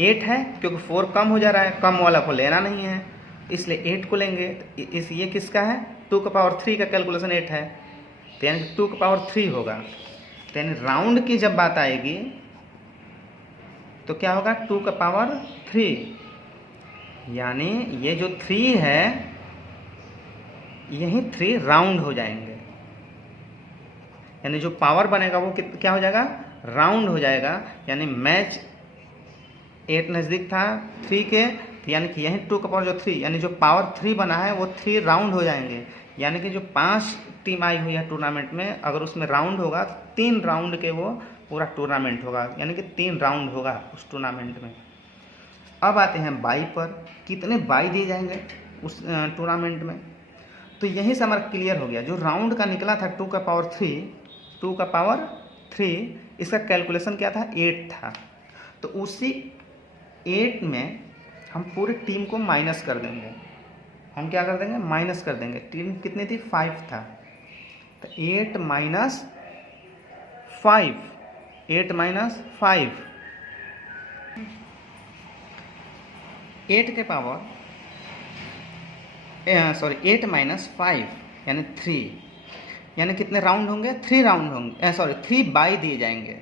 8 है, क्योंकि 4 कम हो जा रहा है, कम वाला को लेना नहीं है, इसलिए 8 को लेंगे। इस ये किसका है, 2 का पावर 3 का कैलकुलेशन 8 है, तो यानी 2 का पावर 3 होगा। तो यानी राउंड की जब बात आएगी तो क्या होगा, 2 का पावर 3, यानी ये जो 3 है यही 3 राउंड हो जाएंगे, यानी जो पावर बनेगा वो क्या हो जाएगा, राउंड हो जाएगा। यानी मैच 8 नज़दीक था 3 के, यानी कि यही 2 का पावर जो 3, यानी जो पावर 3 बना है वो 3 राउंड हो जाएंगे। यानी कि जो 5 टीम आई हुई है टूर्नामेंट में, अगर उसमें राउंड होगा 3 राउंड के वो पूरा टूर्नामेंट होगा, यानी कि 3 राउंड होगा उस टूर्नामेंट में। अब आते हैं बाई पर, कितने बाई दिए जाएंगे उस टूर्नामेंट में। तो यहीं से हमारा क्लियर हो गया, जो राउंड का निकला था 2 का पावर 3, इसका कैलकुलेशन क्या था, 8 था। तो उसी 8 में हम पूरी टीम को माइनस कर देंगे। हम क्या कर देंगे, माइनस कर देंगे। टीम कितनी थी, 5 था, तो 8 माइनस 5, 8 माइनस 5, 8 के पावर 8 माइनस 5 यानी 3, यानी कितने राउंड होंगे, 3 राउंड होंगे, 3 बाई दिए जाएंगे।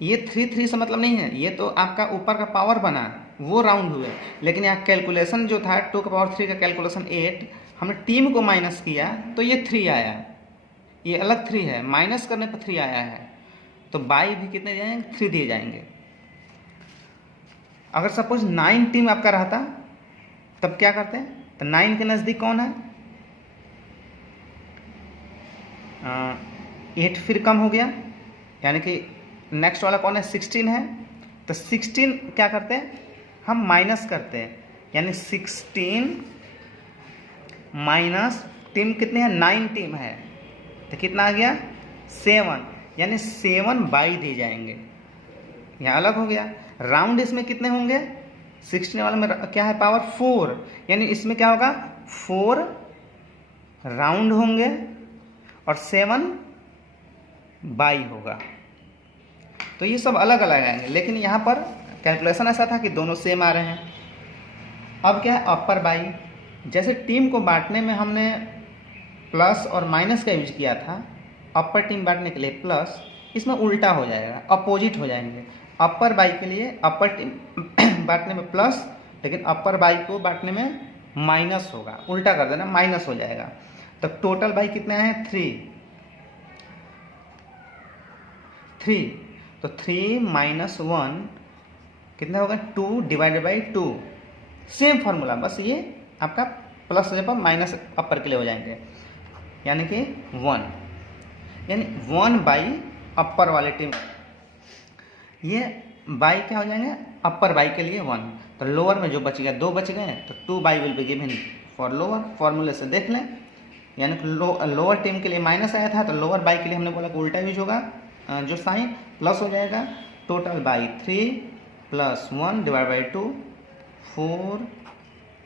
ये 3 से मतलब नहीं है, ये तो आपका ऊपर का पावर बना वो राउंड हुए, लेकिन यहाँ कैलकुलेशन जो था 2 का पावर 3 का कैलकुलेशन 8, हमने टीम को माइनस किया तो ये 3 आया, ये अलग 3 है, माइनस करने पर 3 आया है। तो बाई भी कितने जाएंगे, 3 दिए जाएंगे। अगर सपोज 9 टीम आपका रहता तब क्या करते हैं, तो 9 के नज़दीक कौन है, 8 फिर कम हो गया, यानी कि नेक्स्ट वाला कौन है, 16 है। तो 16 क्या करते हैं, हम माइनस करते हैं, यानी 16 माइनस टीम कितने हैं, 9 टीम है, तो कितना आ गया, 7, यानी 7 बाई दिए जाएंगे। यहाँ अलग हो गया। राउंड इसमें कितने होंगे, 16 वाले में क्या है, पावर 4, यानी इसमें क्या होगा, 4 राउंड होंगे और 7 बाई होगा। तो ये सब अलग अलग आएंगे, लेकिन यहाँ पर कैलकुलेशन ऐसा था कि दोनों सेम आ रहे हैं। अब क्या है, अपर बाई, जैसे टीम को बांटने में हमने प्लस और माइनस का यूज किया था, अपर टीम बांटने के लिए प्लस, इसमें उल्टा हो जाएगा, अपोजिट हो जाएंगे। अपर बाई के लिए अपर टीम बांटने में प्लस, लेकिन अपर बाई को बांटने में माइनस होगा, उल्टा कर देना, माइनस हो जाएगा। तो टोटल बाई कितने हैं, 3, तो 3 माइनस 1 कितना होगा, 2 डिवाइडेड बाई 2, सेम फार्मूला, बस ये आपका प्लस हो जाएगा, माइनस अपर के लिए हो जाएंगे, यानी कि 1, यानी 1 बाई अपर वाले टीम, ये बाई क्या हो जाएंगे, अपर बाई के लिए 1। तो लोअर में जो बच गया 2 बच गए, तो 2 by will be given for lower, फॉर्मूले से देख लें। यानी कि लोअर टीम के लिए माइनस आया था, तो लोअर बाई के लिए हमने बोला कि उल्टा यूज होगा, जो साइन प्लस हो जाएगा। Total by 3 plus 1 divide by 2, 4,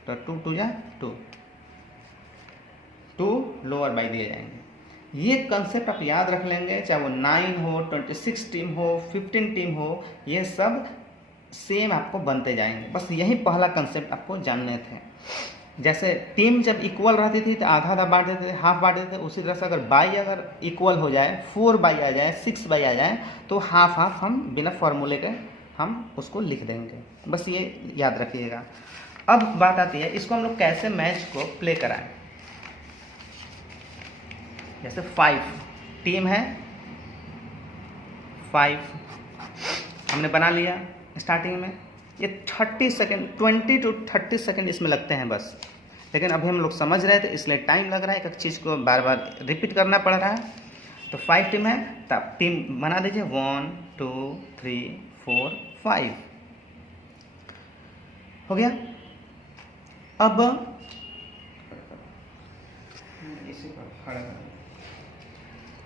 तो 2 2 जा 2 लोअर बाई दिए जाएंगे। ये कंसेप्ट आप याद रख लेंगे, चाहे वो 9 हो, 26 टीम हो, 15 टीम हो, ये सब सेम आपको बनते जाएंगे। बस यही पहला कंसेप्ट आपको जानने थे। जैसे टीम जब इक्वल रहती थी तो आधा आधा बांट देते थे, हाफ बांट देते थे, उसी तरह से अगर बाई अगर इक्वल हो जाए, 4 बाई आ जाए, 6 बाई आ जाए, तो हाफ हाफ हम बिना फॉर्मूले के हम उसको लिख देंगे, बस ये याद रखिएगा। अब बात आती है इसको हम लोग कैसे मैच को प्ले कराएं। जैसे 5 टीम है, 5 हमने बना लिया स्टार्टिंग में। ये 30 सेकेंड 20 to 30 सेकेंड इसमें लगते हैं बस, लेकिन अभी हम लोग समझ रहे थे इसलिए टाइम लग रहा है, एक चीज़ को बार बार रिपीट करना पड़ रहा है। तो 5 टीम है, तब टीम बना दीजिए 1 2 3 4 5 हो गया। अब इसी पर खड़ा कर,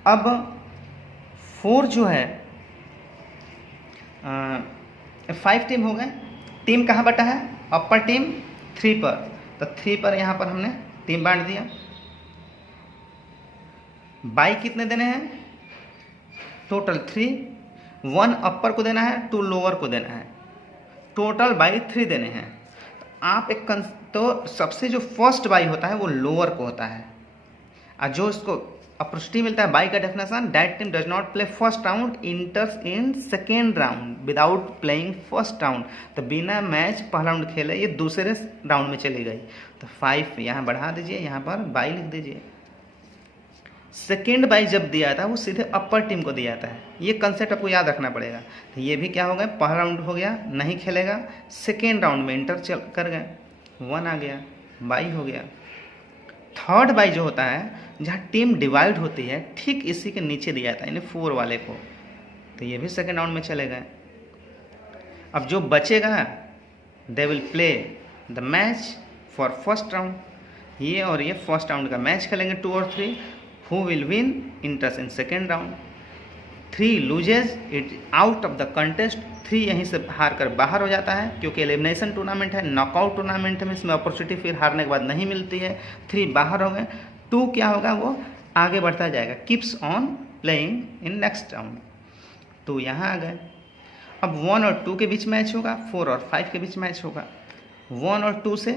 अब 4 जो है 5 टीम हो गए। टीम कहाँ बटा है? अपर टीम 3 पर, तो 3 पर यहाँ पर हमने टीम बांट दिया। बाई कितने देने हैं? टोटल 3, 1 अपर को देना है, 2 लोअर को देना है, टोटल बाई 3 देने हैं। आप तो सबसे जो फर्स्ट बाई होता है वो लोअर को होता है, और जो इसको अपॉर्चुनिटी मिलता है बाई का definition, that team does not play first round इंटर्स in second round without playing first round. तो बिना मैच पहला राउंड खेले ये दूसरे राउंड में चली गई। तो 5 यहाँ बढ़ा दीजिए, यहाँ पर बाई लिख दीजिए। सेकेंड बाई जब दिया था वो सीधे अपर टीम को दिया था, ये कंसेप्ट आपको याद रखना पड़ेगा। तो ये भी क्या हो गया, पहला राउंड हो गया नहीं खेलेगा, सेकेंड राउंड में इंटर चल कर गए, 1 आ गया, बाई हो गया। थर्ड बाई जो होता है जहाँ टीम डिवाइड होती है ठीक इसी के नीचे दिया था, यानी 4 वाले को, तो ये भी सेकेंड राउंड में चले गए। अब जो बचेगा they will play the match for first round, ये और ये फर्स्ट राउंड का मैच खेलेंगे 2 और 3। Who will win enters in second round, 3 loses it out of the contest, 3 यहीं से हार कर बाहर हो जाता है, क्योंकि एलिमिनेशन टूर्नामेंट है, नॉकआउट टूर्नामेंट में इसमें अपॉर्चुनिटी फिर हारने के बाद नहीं मिलती है। 3 बाहर हो गए, 2 क्या होगा, वो आगे बढ़ता जाएगा, keeps on playing in next round. 2 यहाँ आ गए। अब 1 और 2 के बीच मैच होगा, 4 और 5 के बीच मैच होगा। 1 और 2 से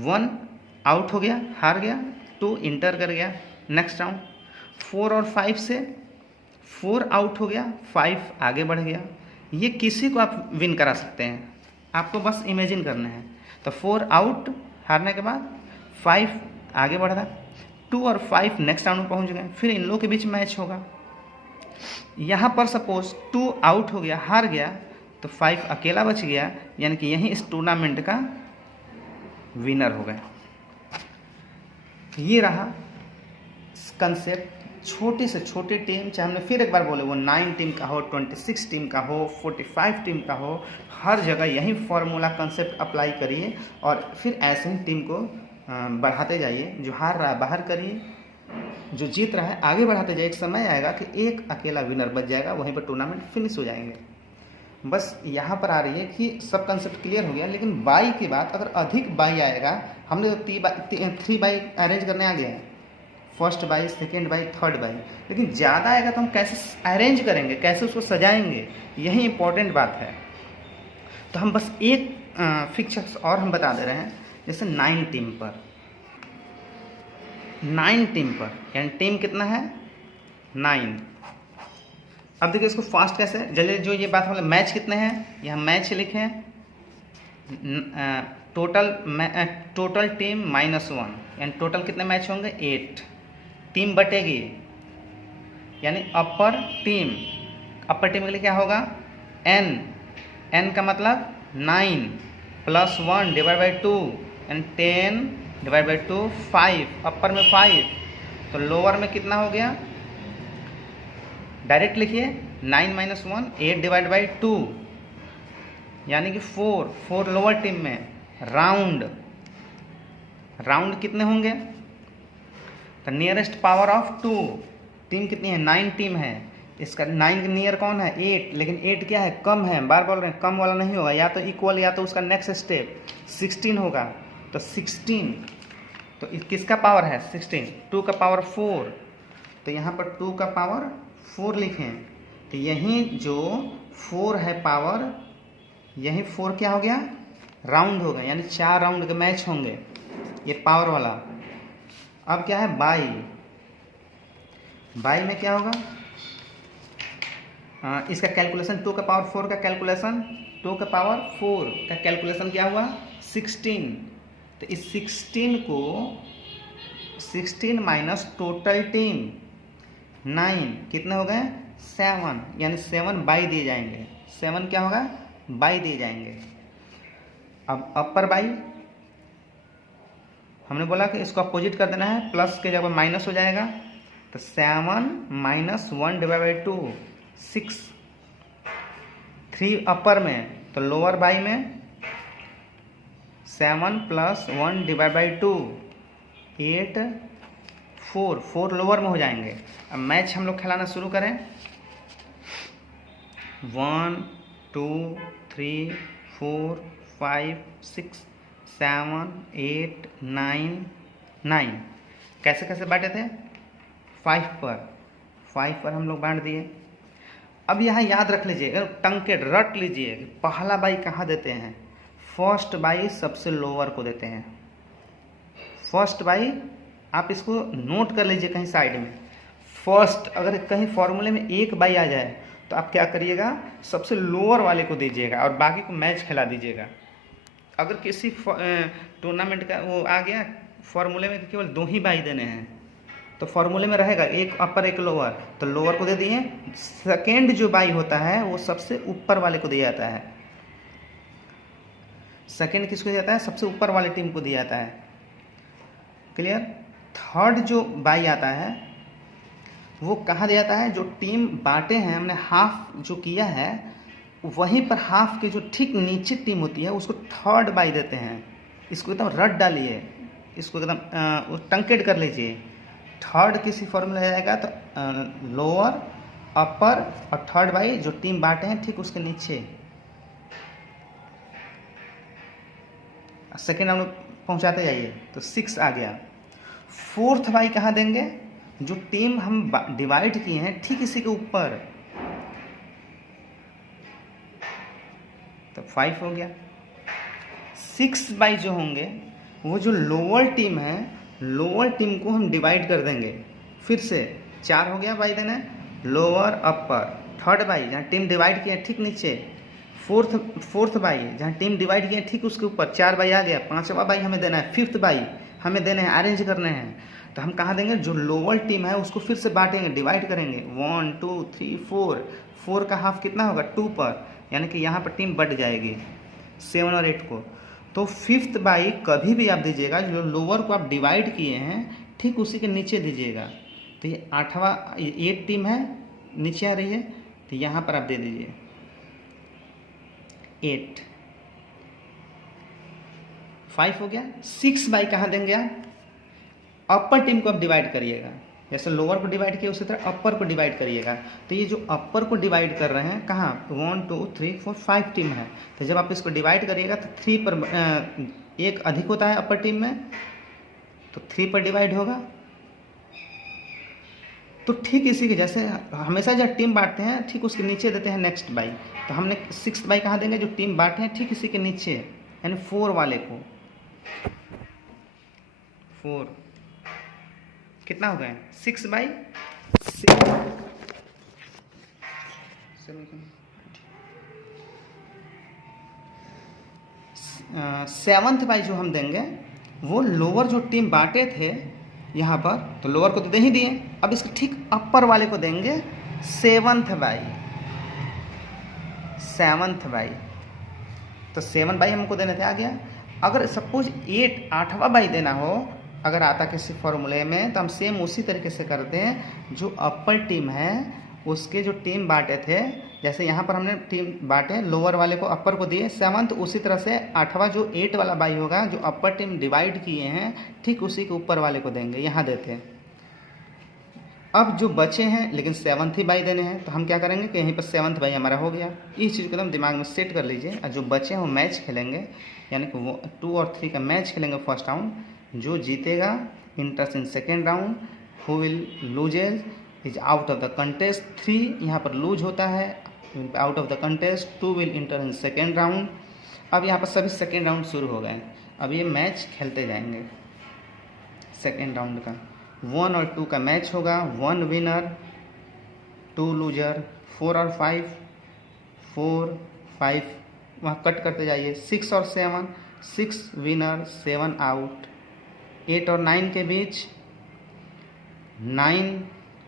1 आउट हो गया, हार गया, 2 इंटर कर गया नेक्स्ट राउंड। 4 और 5 से 4 आउट हो गया, 5 आगे बढ़ गया। ये किसी को आप विन करा सकते हैं, आपको बस इमेजिन करना है। तो 4 आउट हारने के बाद 5 आगे बढ़ रहा, 2 और 5 नेक्स्ट राउंड में पहुंच गए, फिर इन लोगों के बीच मैच होगा। यहाँ पर सपोज 2 आउट हो गया, हार गया, तो 5 अकेला बच गया, यानी कि यही इस टूर्नामेंट का विनर हो गया। ये रहा कंसेप्ट। छोटी से छोटी टीम, चाहे हमने फिर एक बार बोले वो 9 टीम का हो, 26 टीम का हो, 45 टीम का हो, हर जगह यही फॉर्मूला कंसेप्ट अप्लाई करिए और फिर ऐसे ही टीम को बढ़ाते जाइए। जो हार रहा है बाहर करिए, जो जीत रहा है आगे बढ़ाते जाइए। एक समय आएगा कि एक अकेला विनर बच जाएगा, वहीं पर टूर्नामेंट फिनिश हो जाएंगे। बस यहाँ पर आ रही है कि सब कंसेप्ट क्लियर हो गया। लेकिन बाई की बात, अगर अधिक बाई आएगा, हमने तो 3 बाई अरेंज करने आ गए हैं, first by, second by, third by, लेकिन ज़्यादा आएगा तो हम कैसे अरेंज करेंगे, कैसे उसको सजाएंगे, यही इंपॉर्टेंट बात है। तो हम बस एक फिक्चर्स और हम बता दे रहे हैं। जैसे 9 टीम पर, 9 टीम पर, यानी टीम कितना है 9। अब देखिए इसको फास्ट कैसे, जल्दी जो ये बात वाले मैच कितने हैं, यहाँ मैच लिखें, टोटल टीम -1, यानी टोटल कितने मैच होंगे 8। टीम बटेगी, यानी अपर टीम के लिए क्या होगा n का मतलब 9 + 1 / 2, यानी 10 / 2 5, अपर में 5, तो लोअर में कितना हो गया, डायरेक्ट लिखिए 9 - 1 8 / 2, यानी कि 4 लोअर टीम में। राउंड कितने होंगे, तो नियरेस्ट पावर ऑफ 2, टीम कितनी है 9 टीम है, इसका 9 के नियर कौन है 8, लेकिन 8 क्या है कम है, बार बोल रहे हैं कम वाला नहीं होगा, या तो इक्वल या तो उसका नेक्स्ट स्टेप 16 होगा। तो 16 तो किसका पावर है 16, 2 का पावर 4, तो यहाँ पर 2 का पावर 4 लिखें। तो यही जो 4 है पावर, यही 4 क्या हो गया राउंड हो गया, यानी 4 राउंड के मैच होंगे, ये पावर वाला। अब क्या है बाई में क्या होगा, इसका कैलकुलेशन 2 का पावर 4 का कैलकुलेशन 2 का पावर 4 का कैलकुलेशन क्या हुआ 16। तो इस 16 को 16 माइनस टोटल टीम 9 कितने हो गए 7, यानी 7 बाई दिए जाएंगे। 7 क्या होगा बाई दिए जाएंगे। अब अपर बाई हमने बोला कि इसको अपोजिट कर देना है, प्लस के जगह माइनस हो जाएगा। तो 7 माइनस 1 डिवाइड बाई 2 6। 3 अपर में तो लोअर बाई में 7 प्लस 1 डिवाइड बाई 2 8 4 लोअर में हो जाएंगे। अब मैच हम लोग खिलाना शुरू करें। 1 2 3 4 5 6 7 8 9 कैसे कैसे बांटे थे 5 पर हम लोग बांट दिए। अब यहाँ याद रख लीजिए, टंकेड रट लीजिए, पहला बाई कहाँ देते हैं, फर्स्ट बाई सबसे लोअर को देते हैं। फर्स्ट बाई आप इसको नोट कर लीजिए कहीं साइड में। फर्स्ट अगर कहीं फॉर्मूले में एक बाई आ जाए तो आप क्या करिएगा सबसे लोअर वाले को दीजिएगा और बाकी को मैच खिला दीजिएगा। अगर किसी टूर्नामेंट का वो आ गया फॉर्मूले में केवल 2 ही बाई देने हैं तो फॉर्मूले में रहेगा एक अपर एक लोअर, तो लोअर को दे दिए। सेकेंड जो बाई होता है वो सबसे ऊपर वाले को दिया जाता है। सेकेंड किसको दिया जाता है सबसे ऊपर वाले टीम को दिया जाता है। क्लियर। थर्ड जो बाई आता है वो कहाँ दिया जाता है, जो टीम बांटे हैं हमने हाफ जो किया है वहीं पर हाफ के जो ठीक नीचे टीम होती है उसको थर्ड बाई देते हैं। इसको एकदम रट डालिए, इसको एकदम टंकेट कर लीजिए। थर्ड किसी फॉर्मूला आएगा तो लोअर अपर और थर्ड बाई जो टीम बांटे हैं ठीक उसके नीचे। सेकेंड हम लोग पहुँचाते जाइए तो 6 आ गया। फोर्थ बाई कहाँ देंगे, जो टीम हम डिवाइड किए हैं ठीक इसी के ऊपर, तो 5 हो गया। 6 बाई जो होंगे वो जो लोअर टीम है लोअर टीम को हम डिवाइड कर देंगे, फिर से 4 हो गया बाई देना, लोअर अपर। थर्ड बाई जहाँ टीम डिवाइड किए ठीक नीचे। फोर्थ बाई जहाँ टीम डिवाइड किए ठीक उसके ऊपर 4 बाई आ गया। 5वां बाई हमें देना है, 5th बाई हमें देने हैं, अरेंज करने हैं। तो हम कहाँ देंगे, जो लोअर टीम है उसको फिर से बांटेंगे, डिवाइड करेंगे 1 2 3 4। 4 का हाफ कितना होगा 2 पर, यानी कि यहाँ पर टीम बढ़ जाएगी 7 और 8 को। तो 5th बाई कभी भी आप दीजिएगा जो लोअर को आप डिवाइड किए हैं ठीक उसी के नीचे दीजिएगा। तो ये 8 टीम है नीचे आ रही है तो यहाँ पर आप दे दीजिए 8। 5 हो गया। 6 बाई कहाँ देंगे आप, अपर टीम को आप डिवाइड करिएगा, जैसे लोअर को डिवाइड किया उसी तरह अपर को डिवाइड करिएगा। तो ये जो अपर को डिवाइड कर रहे हैं कहाँ 1 2 3 4 5 टीम है, तो जब आप इसको डिवाइड करिएगा तो 3 पर एक अधिक होता है अपर टीम में तो 3 पर डिवाइड होगा। तो ठीक इसी के जैसे हमेशा जब टीम बांटते हैं ठीक उसके नीचे देते हैं नेक्स्ट बाई। तो हमने 6th बाई कहाँ देंगे, जो टीम बांटे हैं ठीक इसी के नीचे, यानी 4 वाले को। 4 कितना हो गए 6 बाई 7th बाई जो हम देंगे वो लोअर जो टीम बांटे थे यहाँ पर, तो लोअर को तो दे ही दिए, अब इसके ठीक अपर वाले को देंगे 7th बाई। 7th बाई तो 7 बाई हमको देने थे, आ गया। अगर सपोज 8वां बाई देना हो अगर आता किसी फॉर्मूले में तो हम सेम उसी तरीके से करते हैं। जो अपर टीम है उसके जो टीम बांटे थे, जैसे यहाँ पर हमने टीम बांटे लोअर वाले को अपर को दिए 7th, उसी तरह से 8वां जो 8 वाला बाई होगा जो अपर टीम डिवाइड किए हैं ठीक उसी के ऊपर वाले को देंगे, यहाँ देते हैं। अब जो बचे हैं लेकिन 7th ही बाई देने हैं तो हम क्या करेंगे कि यहीं पर 7th बाई हमारा हो गया। इस चीज़ को एकदम दिमाग में सेट कर लीजिए। और जो बचे हैं वो मैच खेलेंगे, यानी कि वो 2 और 3 का मैच खेलेंगे फर्स्ट राउंड। जो जीतेगा इंटर्स in second round, who will loses is out of the contest. 3 यहाँ पर लूज होता है, out of the contest. 2 will inter in second round. अब यहाँ पर सभी सेकेंड राउंड शुरू हो गए। अब ये मैच खेलते जाएंगे। सेकेंड राउंड का 1 और 2 का मैच होगा। 1 विनर 2 लूजर, 4 और 5, 4 5 वहाँ कट करते जाइए, 6 और 7, 6 विनर 7 आउट, 8 और 9 के बीच 9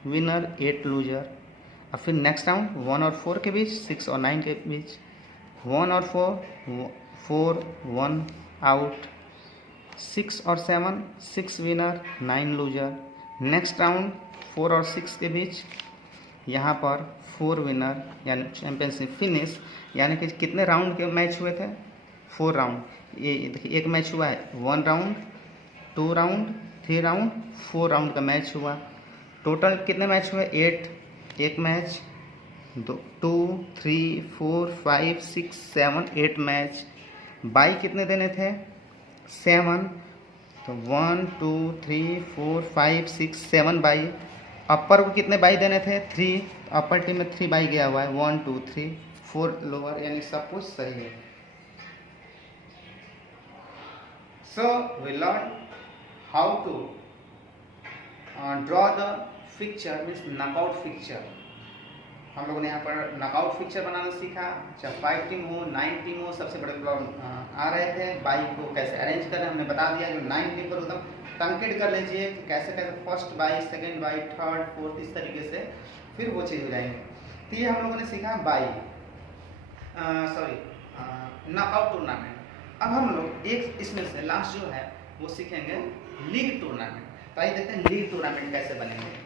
विनर 8 लूजर। और फिर नेक्स्ट राउंड 1 और 4 के बीच, 6 और 9 के बीच 1 और 4 1 आउट, 6 और 7 6 विनर 9 लूजर। नेक्स्ट राउंड 4 और 6 के बीच यहाँ पर 4 विनर यानी चैंपियनशिप फिनिश। यानी कि कितने राउंड के मैच हुए थे? 4 राउंड। ये देखिए एक मैच हुआ है 1 राउंड, 2 राउंड, 3 राउंड, 4 राउंड का मैच हुआ। टोटल कितने मैच हुए? 8। एक मैच 2 3 4 5 6 7 8 मैच। बाई कितने देने थे? 7। तो 1 2 3 4 5 6 7 बाई। अपर को कितने बाई देने थे? 3। अपर टीम में 3 बाई गया हुआ है, 1 2 3 4 लोअर, यानी सब कुछ सही है। So we learn how to draw the fixture, means knockout fixture. हम लोगों ने यहाँ पर नॉकआउट फिक्चर बनाना सीखा। चाहे 5 टीम हो 9 टीम हो, सबसे बड़े प्रॉब्लम आ रहे थे बाई को कैसे अरेंज करें। हमने बता दिया जो 9 टीम पर एकदम टंकेट कर लीजिए कि कैसे कैसे first by, second by, third, fourth, इस तरीके से फिर वो चीज़ हो जाएंगे। तो ये हम लोगों ने सीखा बाई नॉकआउट टूर्नामेंट। अब हम लोग एक इसमें से लास्ट जो है वो सीखेंगे लीग टूर्नामेंट। तो आइए देखते हैं लीग टूर्नामेंट कैसे बनेंगे।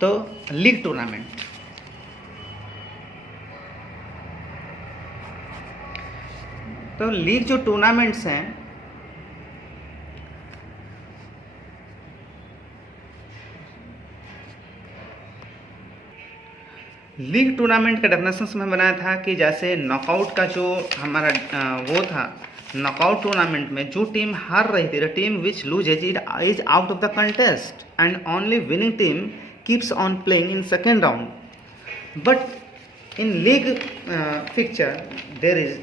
तो लीग टूर्नामेंट, तो लीग जो टूर्नामेंट्स हैं लीग टूर्नामेंट का डेफिनेशन में बनाया था कि जैसे नॉकआउट का जो हमारा वो था, नॉकआउट टूर्नामेंट में जो टीम हार रही थी, the team which loses is out of the contest and only winning team keeps on playing in second round. But in league picture there is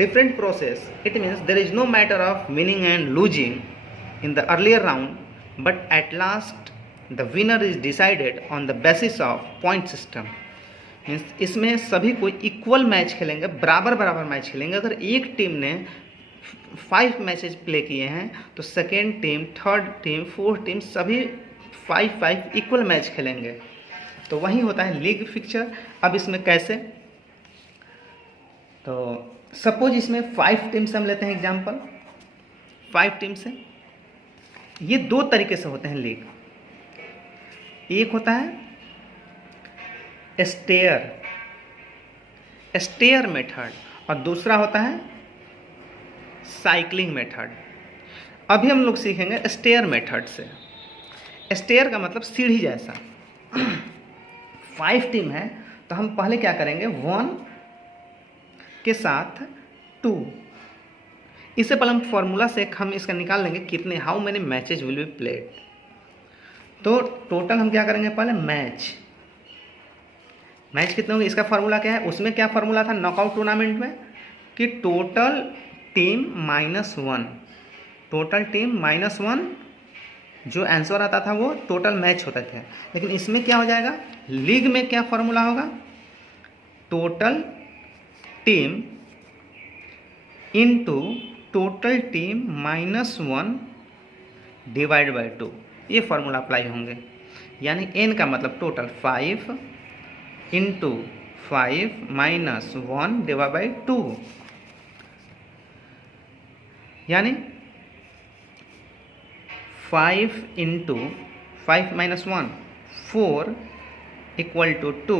different process. It means there is no matter of winning and losing in the earlier round, but at last the winner is decided on the basis of point system. Means इसमें सभी को equal match खेलेंगे, बराबर बराबर match खेलेंगे। अगर एक team ने 5 मैचेज प्ले किए हैं तो second team, third team, fourth team सभी 5 इक्वल मैच खेलेंगे। तो वही होता है लीग फिक्चर। अब इसमें कैसे? तो सपोज इसमें 5 टीम से हम लेते हैं एग्जांपल, 5 टीम से। ये 2 तरीके से होते हैं लीग। एक होता है स्टेयर मेथड और दूसरा होता है साइक्लिंग मेथड। अभी हम लोग सीखेंगे स्टेयर मेथड से। स्टेयर का मतलब सीढ़ी जैसा। 5 टीम है तो हम पहले क्या करेंगे, 1 के साथ 2। इससे पहले हम फॉर्मूला से हम इसका निकाल लेंगे कितने, how many matches will be played. तो टोटल हम क्या करेंगे, पहले मैच कितने होंगे, इसका फॉर्मूला क्या है। उसमें क्या फॉर्मूला था नॉकआउट टूर्नामेंट में कि टोटल टीम -1, टोटल टीम -1 जो आंसर आता था वो टोटल मैच होते थे। लेकिन इसमें क्या हो जाएगा, लीग में क्या फॉर्मूला होगा, total team into total team -1 divide by 2, ये फॉर्मूला अप्लाई होंगे। यानी n का मतलब टोटल 5 इंटू 5 -1 डिवाइड बाई 2, यानी 5 इंटू 5 -1 4 इक्वल टू 2,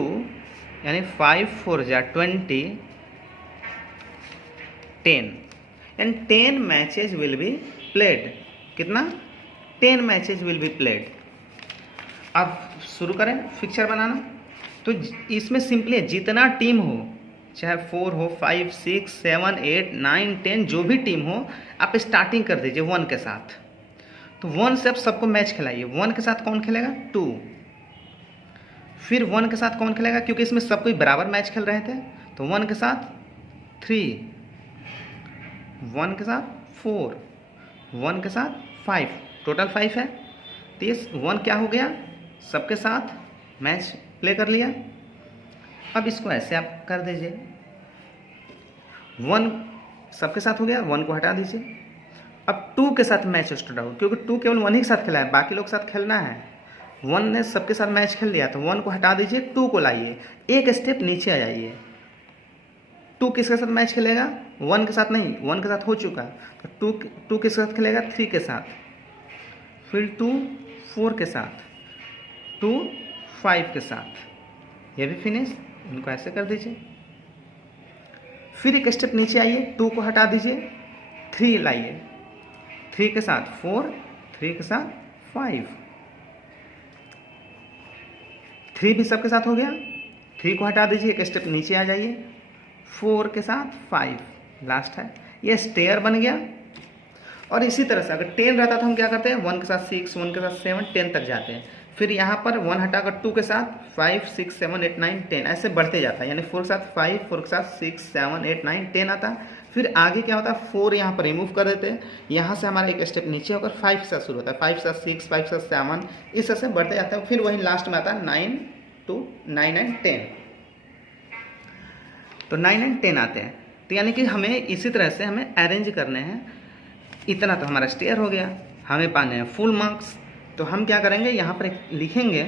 यानी 5 4 जा 20, 10, यानी 10 मैचेज विल बी प्लेड। कितना, 10 मैचेज विल बी प्लेड। अब शुरू करें फिक्चर बनाना। तो इसमें सिंपली जितना टीम हो, चाहे 4 हो, 5 6 7 8 9 10, जो भी टीम हो, आप स्टार्टिंग कर दीजिए 1 के साथ। तो 1 से आप सबको मैच खिलाइए। 1 के साथ कौन खेलेगा, 2। फिर 1 के साथ कौन खेलेगा, क्योंकि इसमें सब कोई बराबर मैच खेल रहे थे, तो 1 के साथ 3, 1 के साथ 4, 1 के साथ 5, टोटल 5 है। तो ये 1 क्या हो गया, सबके साथ मैच प्ले कर लिया। अब इसको ऐसे आप कर दीजिए, 1 सबके साथ हो गया, 1 को हटा दीजिए। अब 2 के साथ मैच स्टार्ट हो, क्योंकि 2 केवल 1 ही के साथ खेला है, बाकी लोग के साथ खेलना है। 1 ने सबके साथ मैच खेल लिया, तो 1 को हटा दीजिए, 2 को लाइए, एक स्टेप नीचे आ जाइए। 2 किसके साथ मैच खेलेगा, 1 के साथ नहीं, 1 के साथ हो चुका, तो 2 किसके साथ खेलेगा, 3 के साथ, फिर 2 4 के साथ, 2 5 के साथ, ये भी फिनिश। इनको ऐसे कर दीजिए, फिर एक स्टेप नीचे आइए, 2 को हटा दीजिए, 3 लाइए, 3 के साथ 4, 3 के साथ 5, 3 भी सबके साथ हो गया, 3 को हटा दीजिए, एक स्टेप नीचे आ जाइए, 4 के साथ 5 लास्ट है, ये स्टेयर बन गया। और इसी तरह से अगर 10 रहता तो हम क्या करते हैं, 1 के साथ 6, 1 के साथ 7, 10 तक जाते हैं। फिर यहाँ पर 1 हटाकर 2 के साथ 5, 6, 7, 8, 9, 10 ऐसे बढ़ते जाता है, यानी 4 के साथ 5, 4 के साथ 6, 7, 8, 9, 10 आता है। फिर आगे क्या होता है, 4 यहाँ पर रिमूव कर देते हैं, यहाँ से हमारा एक स्टेप नीचे होकर 5 के साथ शुरू होता है, 5 के साथ 6, 5 के साथ 7, इस तरह से बढ़ते जाता है। फिर वही लास्ट में आता है 9 to 9 and 10, तो 9 and 10 आते हैं। तो यानी कि हमें इसी तरह से हमें अरेंज करने हैं। इतना तो हमारा स्टेयर हो गया, हमें पाने हैं फुल मार्क्स। तो हम क्या करेंगे, यहाँ पर लिखेंगे,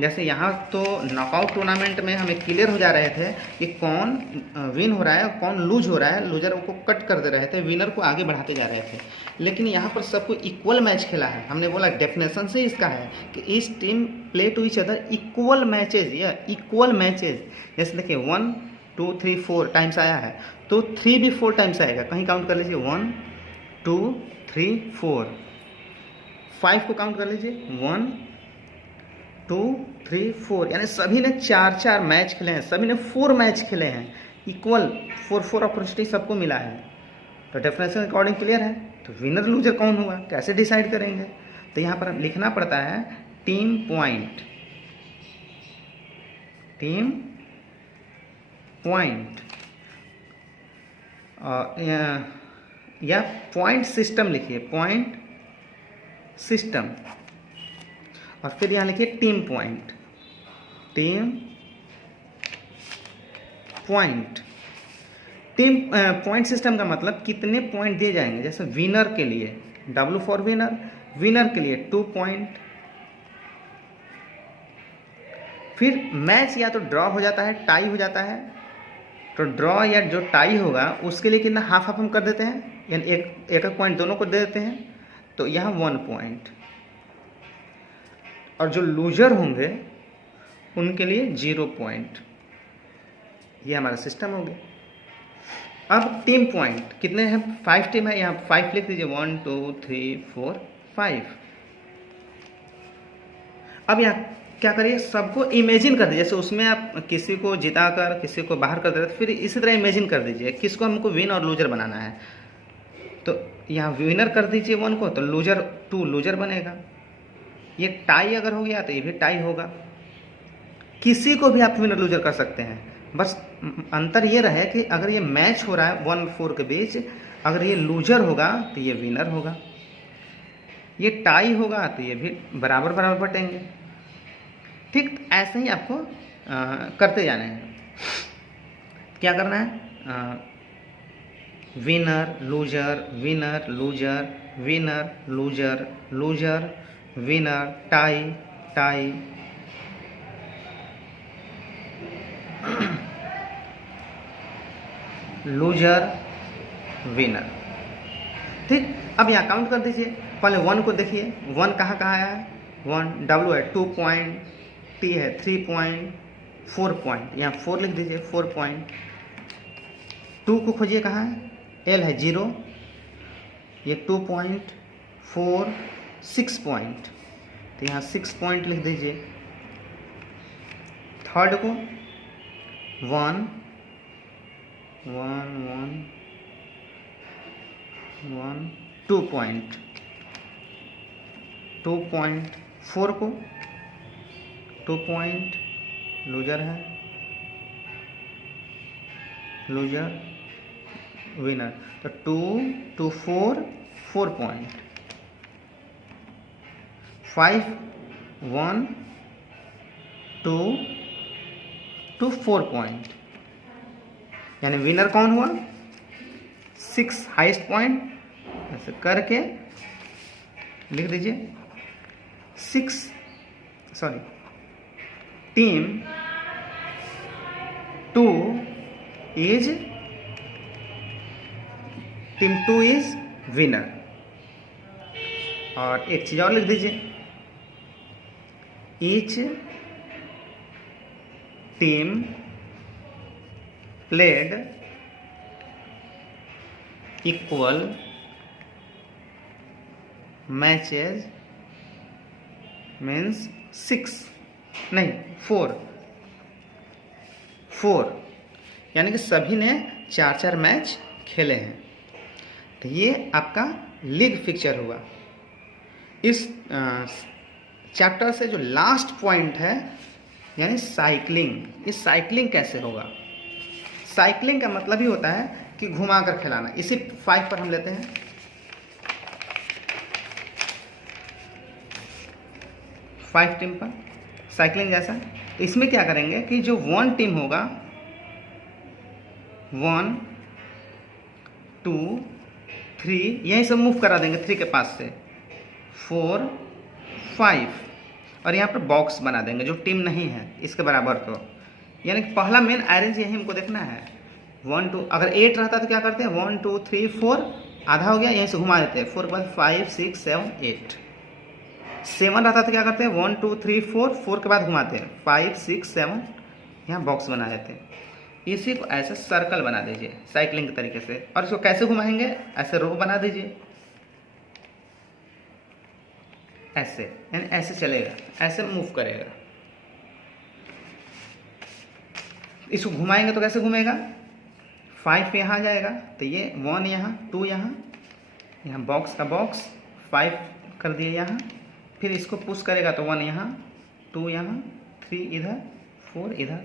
जैसे यहाँ तो नॉकआउट टूर्नामेंट में हमें क्लियर हो जा रहे थे कि कौन विन हो रहा है और कौन लूज हो रहा है, लूजर को कट कर दे रहे थे, विनर को आगे बढ़ाते जा रहे थे। लेकिन यहाँ पर सबको इक्वल मैच खेला है। हमने बोला डेफिनेशन से इसका है कि इस team play to each other equal matches, या इक्वल मैचेज। जैसे देखिए 1 2 3 4 टाइम्स आया है, तो 3 भी 4 टाइम्स आएगा, कहीं काउंट कर लीजिए, 1 2 3 4। 5 को काउंट कर लीजिए, 1 2 3 4, यानी सभी ने 4 मैच खेले हैं, सभी ने 4 मैच खेले हैं, इक्वल 4 अपॉर्चुनिटी सबको मिला है। तो डेफिनेशन अकॉर्डिंग क्लियर है। तो विनर लूजर कौन हुआ, कैसे डिसाइड करेंगे, तो यहाँ पर लिखना पड़ता है टीम पॉइंट, टीम पॉइंट, या पॉइंट सिस्टम लिखिए, पॉइंट सिस्टम, और फिर यहाँ लिखिए team point, team point. Team point system का मतलब कितने पॉइंट दिए जाएंगे। जैसे विनर के लिए W फॉर विनर, विनर के लिए 2 पॉइंट। फिर मैच या तो ड्रॉ हो जाता है, टाई हो जाता है, तो ड्रॉ या जो टाई होगा उसके लिए कितना हाफ हाफ हम कर देते हैं, यानी एक पॉइंट दोनों को दे देते हैं, तो यहाँ 1 पॉइंट। और जो लूजर होंगे उनके लिए 0 पॉइंट। ये हमारा सिस्टम हो गया। अब टीम पॉइंट कितने हैं, 5 टीम है, यहाँ 5 लिख दीजिए, 1 2 3 4 5। अब यहाँ क्या करिए, सबको इमेजिन कर दीजिए, जैसे उसमें आप किसी को जिताकर किसी को बाहर कर दे रहे, तो फिर इसी तरह इमेजिन कर दीजिए किसको हमको विन और लूजर बनाना है। तो यहाँ विनर कर दीजिए 1 को, तो लूजर 2 लूजर बनेगा। ये टाई अगर हो गया तो ये भी टाई होगा। किसी को भी आप विनर लूजर कर सकते हैं, बस अंतर ये रहे कि अगर ये मैच हो रहा है 1 और 4 के बीच, अगर ये लूजर होगा तो ये विनर होगा, ये टाई होगा तो ये भी बराबर बराबर बटेंगे। ठीक ऐसे ही आपको करते जाने हैं। क्या करना है, winner loser, winner loser, winner loser, loser winner, tie tie, loser winner. ठीक, अब यहाँ काउंट कर दीजिए। पहले 1 को देखिए, 1 कहाँ कहाँ आया है, 1 W है, 2 पॉइंट, T है 3 पॉइंट, 4 पॉइंट, यहाँ 4 लिख दीजिए, 4 पॉइंट। 2 को खोजिए कहाँ है, L है 0, ये 2 पॉइंट, 4 6 पॉइंट, तो यहाँ 6 पॉइंट लिख दीजिए। थर्ड को 1 1 1 1 2 पॉइंट, 2 पॉइंट। 4 को 2 पॉइंट, लूजर है, लूजर विनर, तो 2 2 4 4 पॉइंट, 5 1 2 to 4 पॉइंट, यानी विनर कौन हुआ? 6 हाईएस्ट पॉइंट, ऐसे करके लिख दीजिए। Team 2 is winner. और एक चीज और लिख दीजिए, each team played equal matches means 4, यानी कि सभी ने 4 मैच खेले हैं। तो ये आपका लीग फिक्चर हुआ। इस चैप्टर से जो लास्ट पॉइंट है यानी साइकिलिंग, इस साइकिलिंग कैसे होगा? साइकिलिंग का मतलब ही होता है कि घुमा कर खिलाना। इसी 5 पर हम लेते हैं। फाइव टीम पर साइकिलिंग जैसा। तो इसमें क्या करेंगे कि जो 1 टीम होगा, 1 2 3 यहीं से मूव करा देंगे 3 के पास से, 4 5 और यहाँ पर बॉक्स बना देंगे जो टीम नहीं है इसके बराबर को। यानी कि पहला मेन अरेंज यही हमको देखना है। 1 2, अगर 8 रहता तो क्या करते हैं, 1 2 3 4, आधा हो गया, यहीं से घुमा देते हैं। 4 के बाद 5 6 7 8। 7 रहता तो क्या करते हैं, 1 2 3 4, 4 के बाद घुमाते हैं, 5 6 7, यहाँ बॉक्स बना देते हैं। इसी को ऐसे सर्कल बना दीजिए साइकिलिंग के तरीके से। और इसको कैसे घुमाएंगे, ऐसे रो बना दीजिए, ऐसे, यानी ऐसे चलेगा, ऐसे मूव करेगा। इसको घुमाएंगे तो कैसे घूमेगा, 5 यहाँ जाएगा तो ये 1 यहाँ, 2 यहाँ बॉक्स का बॉक्स, 5 कर दिए यहाँ, फिर इसको पुश करेगा तो 1 यहाँ, 2 यहाँ, 3 इधर, 4 इधर।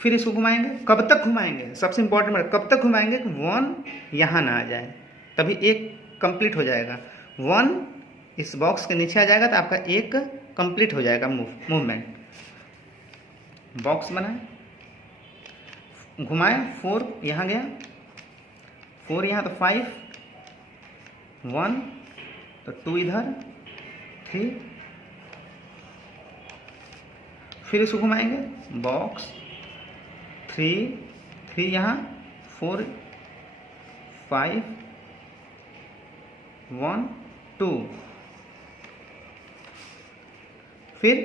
फिर इसको घुमाएंगे, कब तक घुमाएंगे, सबसे इंपॉर्टेंट बात, कब तक घुमाएंगे कि 1 यहाँ ना आ जाए, तभी एक कंप्लीट हो जाएगा। 1 इस बॉक्स के नीचे आ जाएगा तो आपका एक कंप्लीट हो जाएगा मूवमेंट। बॉक्स बनाए, घुमाए, 4 यहाँ गया, 4 यहाँ तो 5, 1 तो 2 इधर, 3, फिर इसको घुमाएंगे, बॉक्स 3 यहाँ, 4 5 1 2, फिर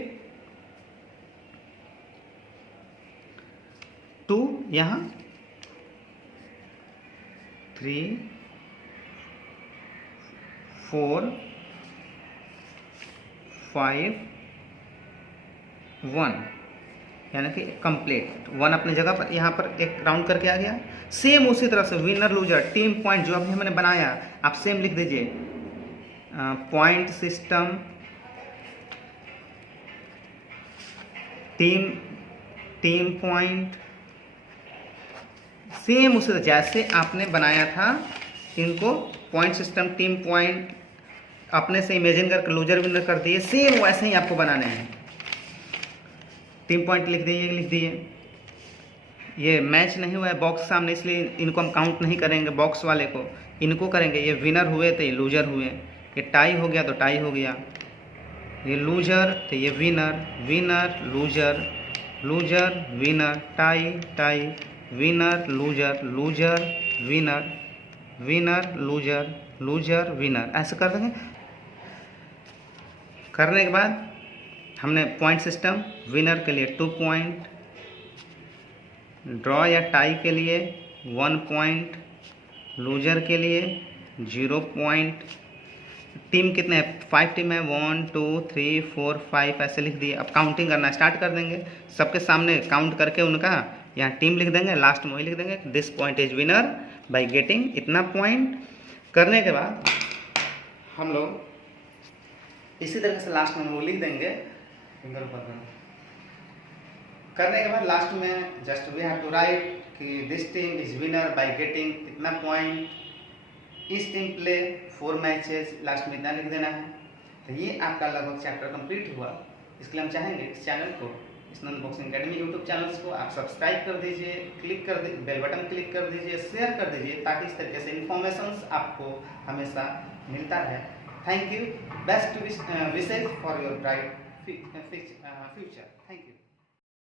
2 यहाँ, 3 4 5 1, यानी कि कंप्लीट। 1 अपनी जगह पर यहाँ पर एक राउंड करके आ गया। सेम उसी तरह से विनर लूजर टीम पॉइंट जो अभी हमने बनाया, आप सेम लिख दीजिए, point system team point, same उसी तरह जैसे आपने बनाया था इनको पॉइंट सिस्टम टीम पॉइंट अपने से इमेजिन करके लूजर विनर कर दिए, सेम वैसे ही आपको बनाने हैं। टीम पॉइंट लिख दिए। ये मैच नहीं हुआ है बॉक्स सामने, इसलिए इनको हम काउंट नहीं करेंगे, बॉक्स वाले को इनको करेंगे। ये विनर हुए तो ये लूजर हुए, ये टाई हो गया तो टाई हो गया, ये लूजर तो ये winner loser winner, tie winner loser winner loser winner, ऐसे कर देंगे। करने के बाद हमने पॉइंट सिस्टम विनर के लिए 2 पॉइंट, ड्रॉ या टाई के लिए 1 पॉइंट, लूजर के लिए 0 पॉइंट। टीम कितने हैं, 5 टीम है, 1 2 3 4 5 ऐसे लिख दिए। अब काउंटिंग करना स्टार्ट कर देंगे, सबके सामने काउंट करके उनका यहाँ टीम लिख देंगे, लास्ट में वही लिख देंगे this point is winner by getting इतना पॉइंट। करने के बाद हम लोग इसी तरीके से लास्ट में वो लिख देंगे, फिंगर ऊपर करने के बाद लास्ट में just we have to write कि this team is winner by getting इतना point, east team play 4 matches, last में इतना लिख देना है। तो ये आपका लगभग चैप्टर कंप्लीट हुआ। इसके लिए हम चाहेंगे इस चैनल को, इस नंद बॉक्सिंग अकेडमी यूट्यूब चैनल्स को आप सब्सक्राइब कर दीजिए, क्लिक कर दीजिए, बेल बटन क्लिक कर दीजिए, शेयर कर दीजिए, ताकि इस तरीके से इन्फॉर्मेशंस आपको हमेशा मिलता रहे। Thank you, best wishes for your bright future. Thank you.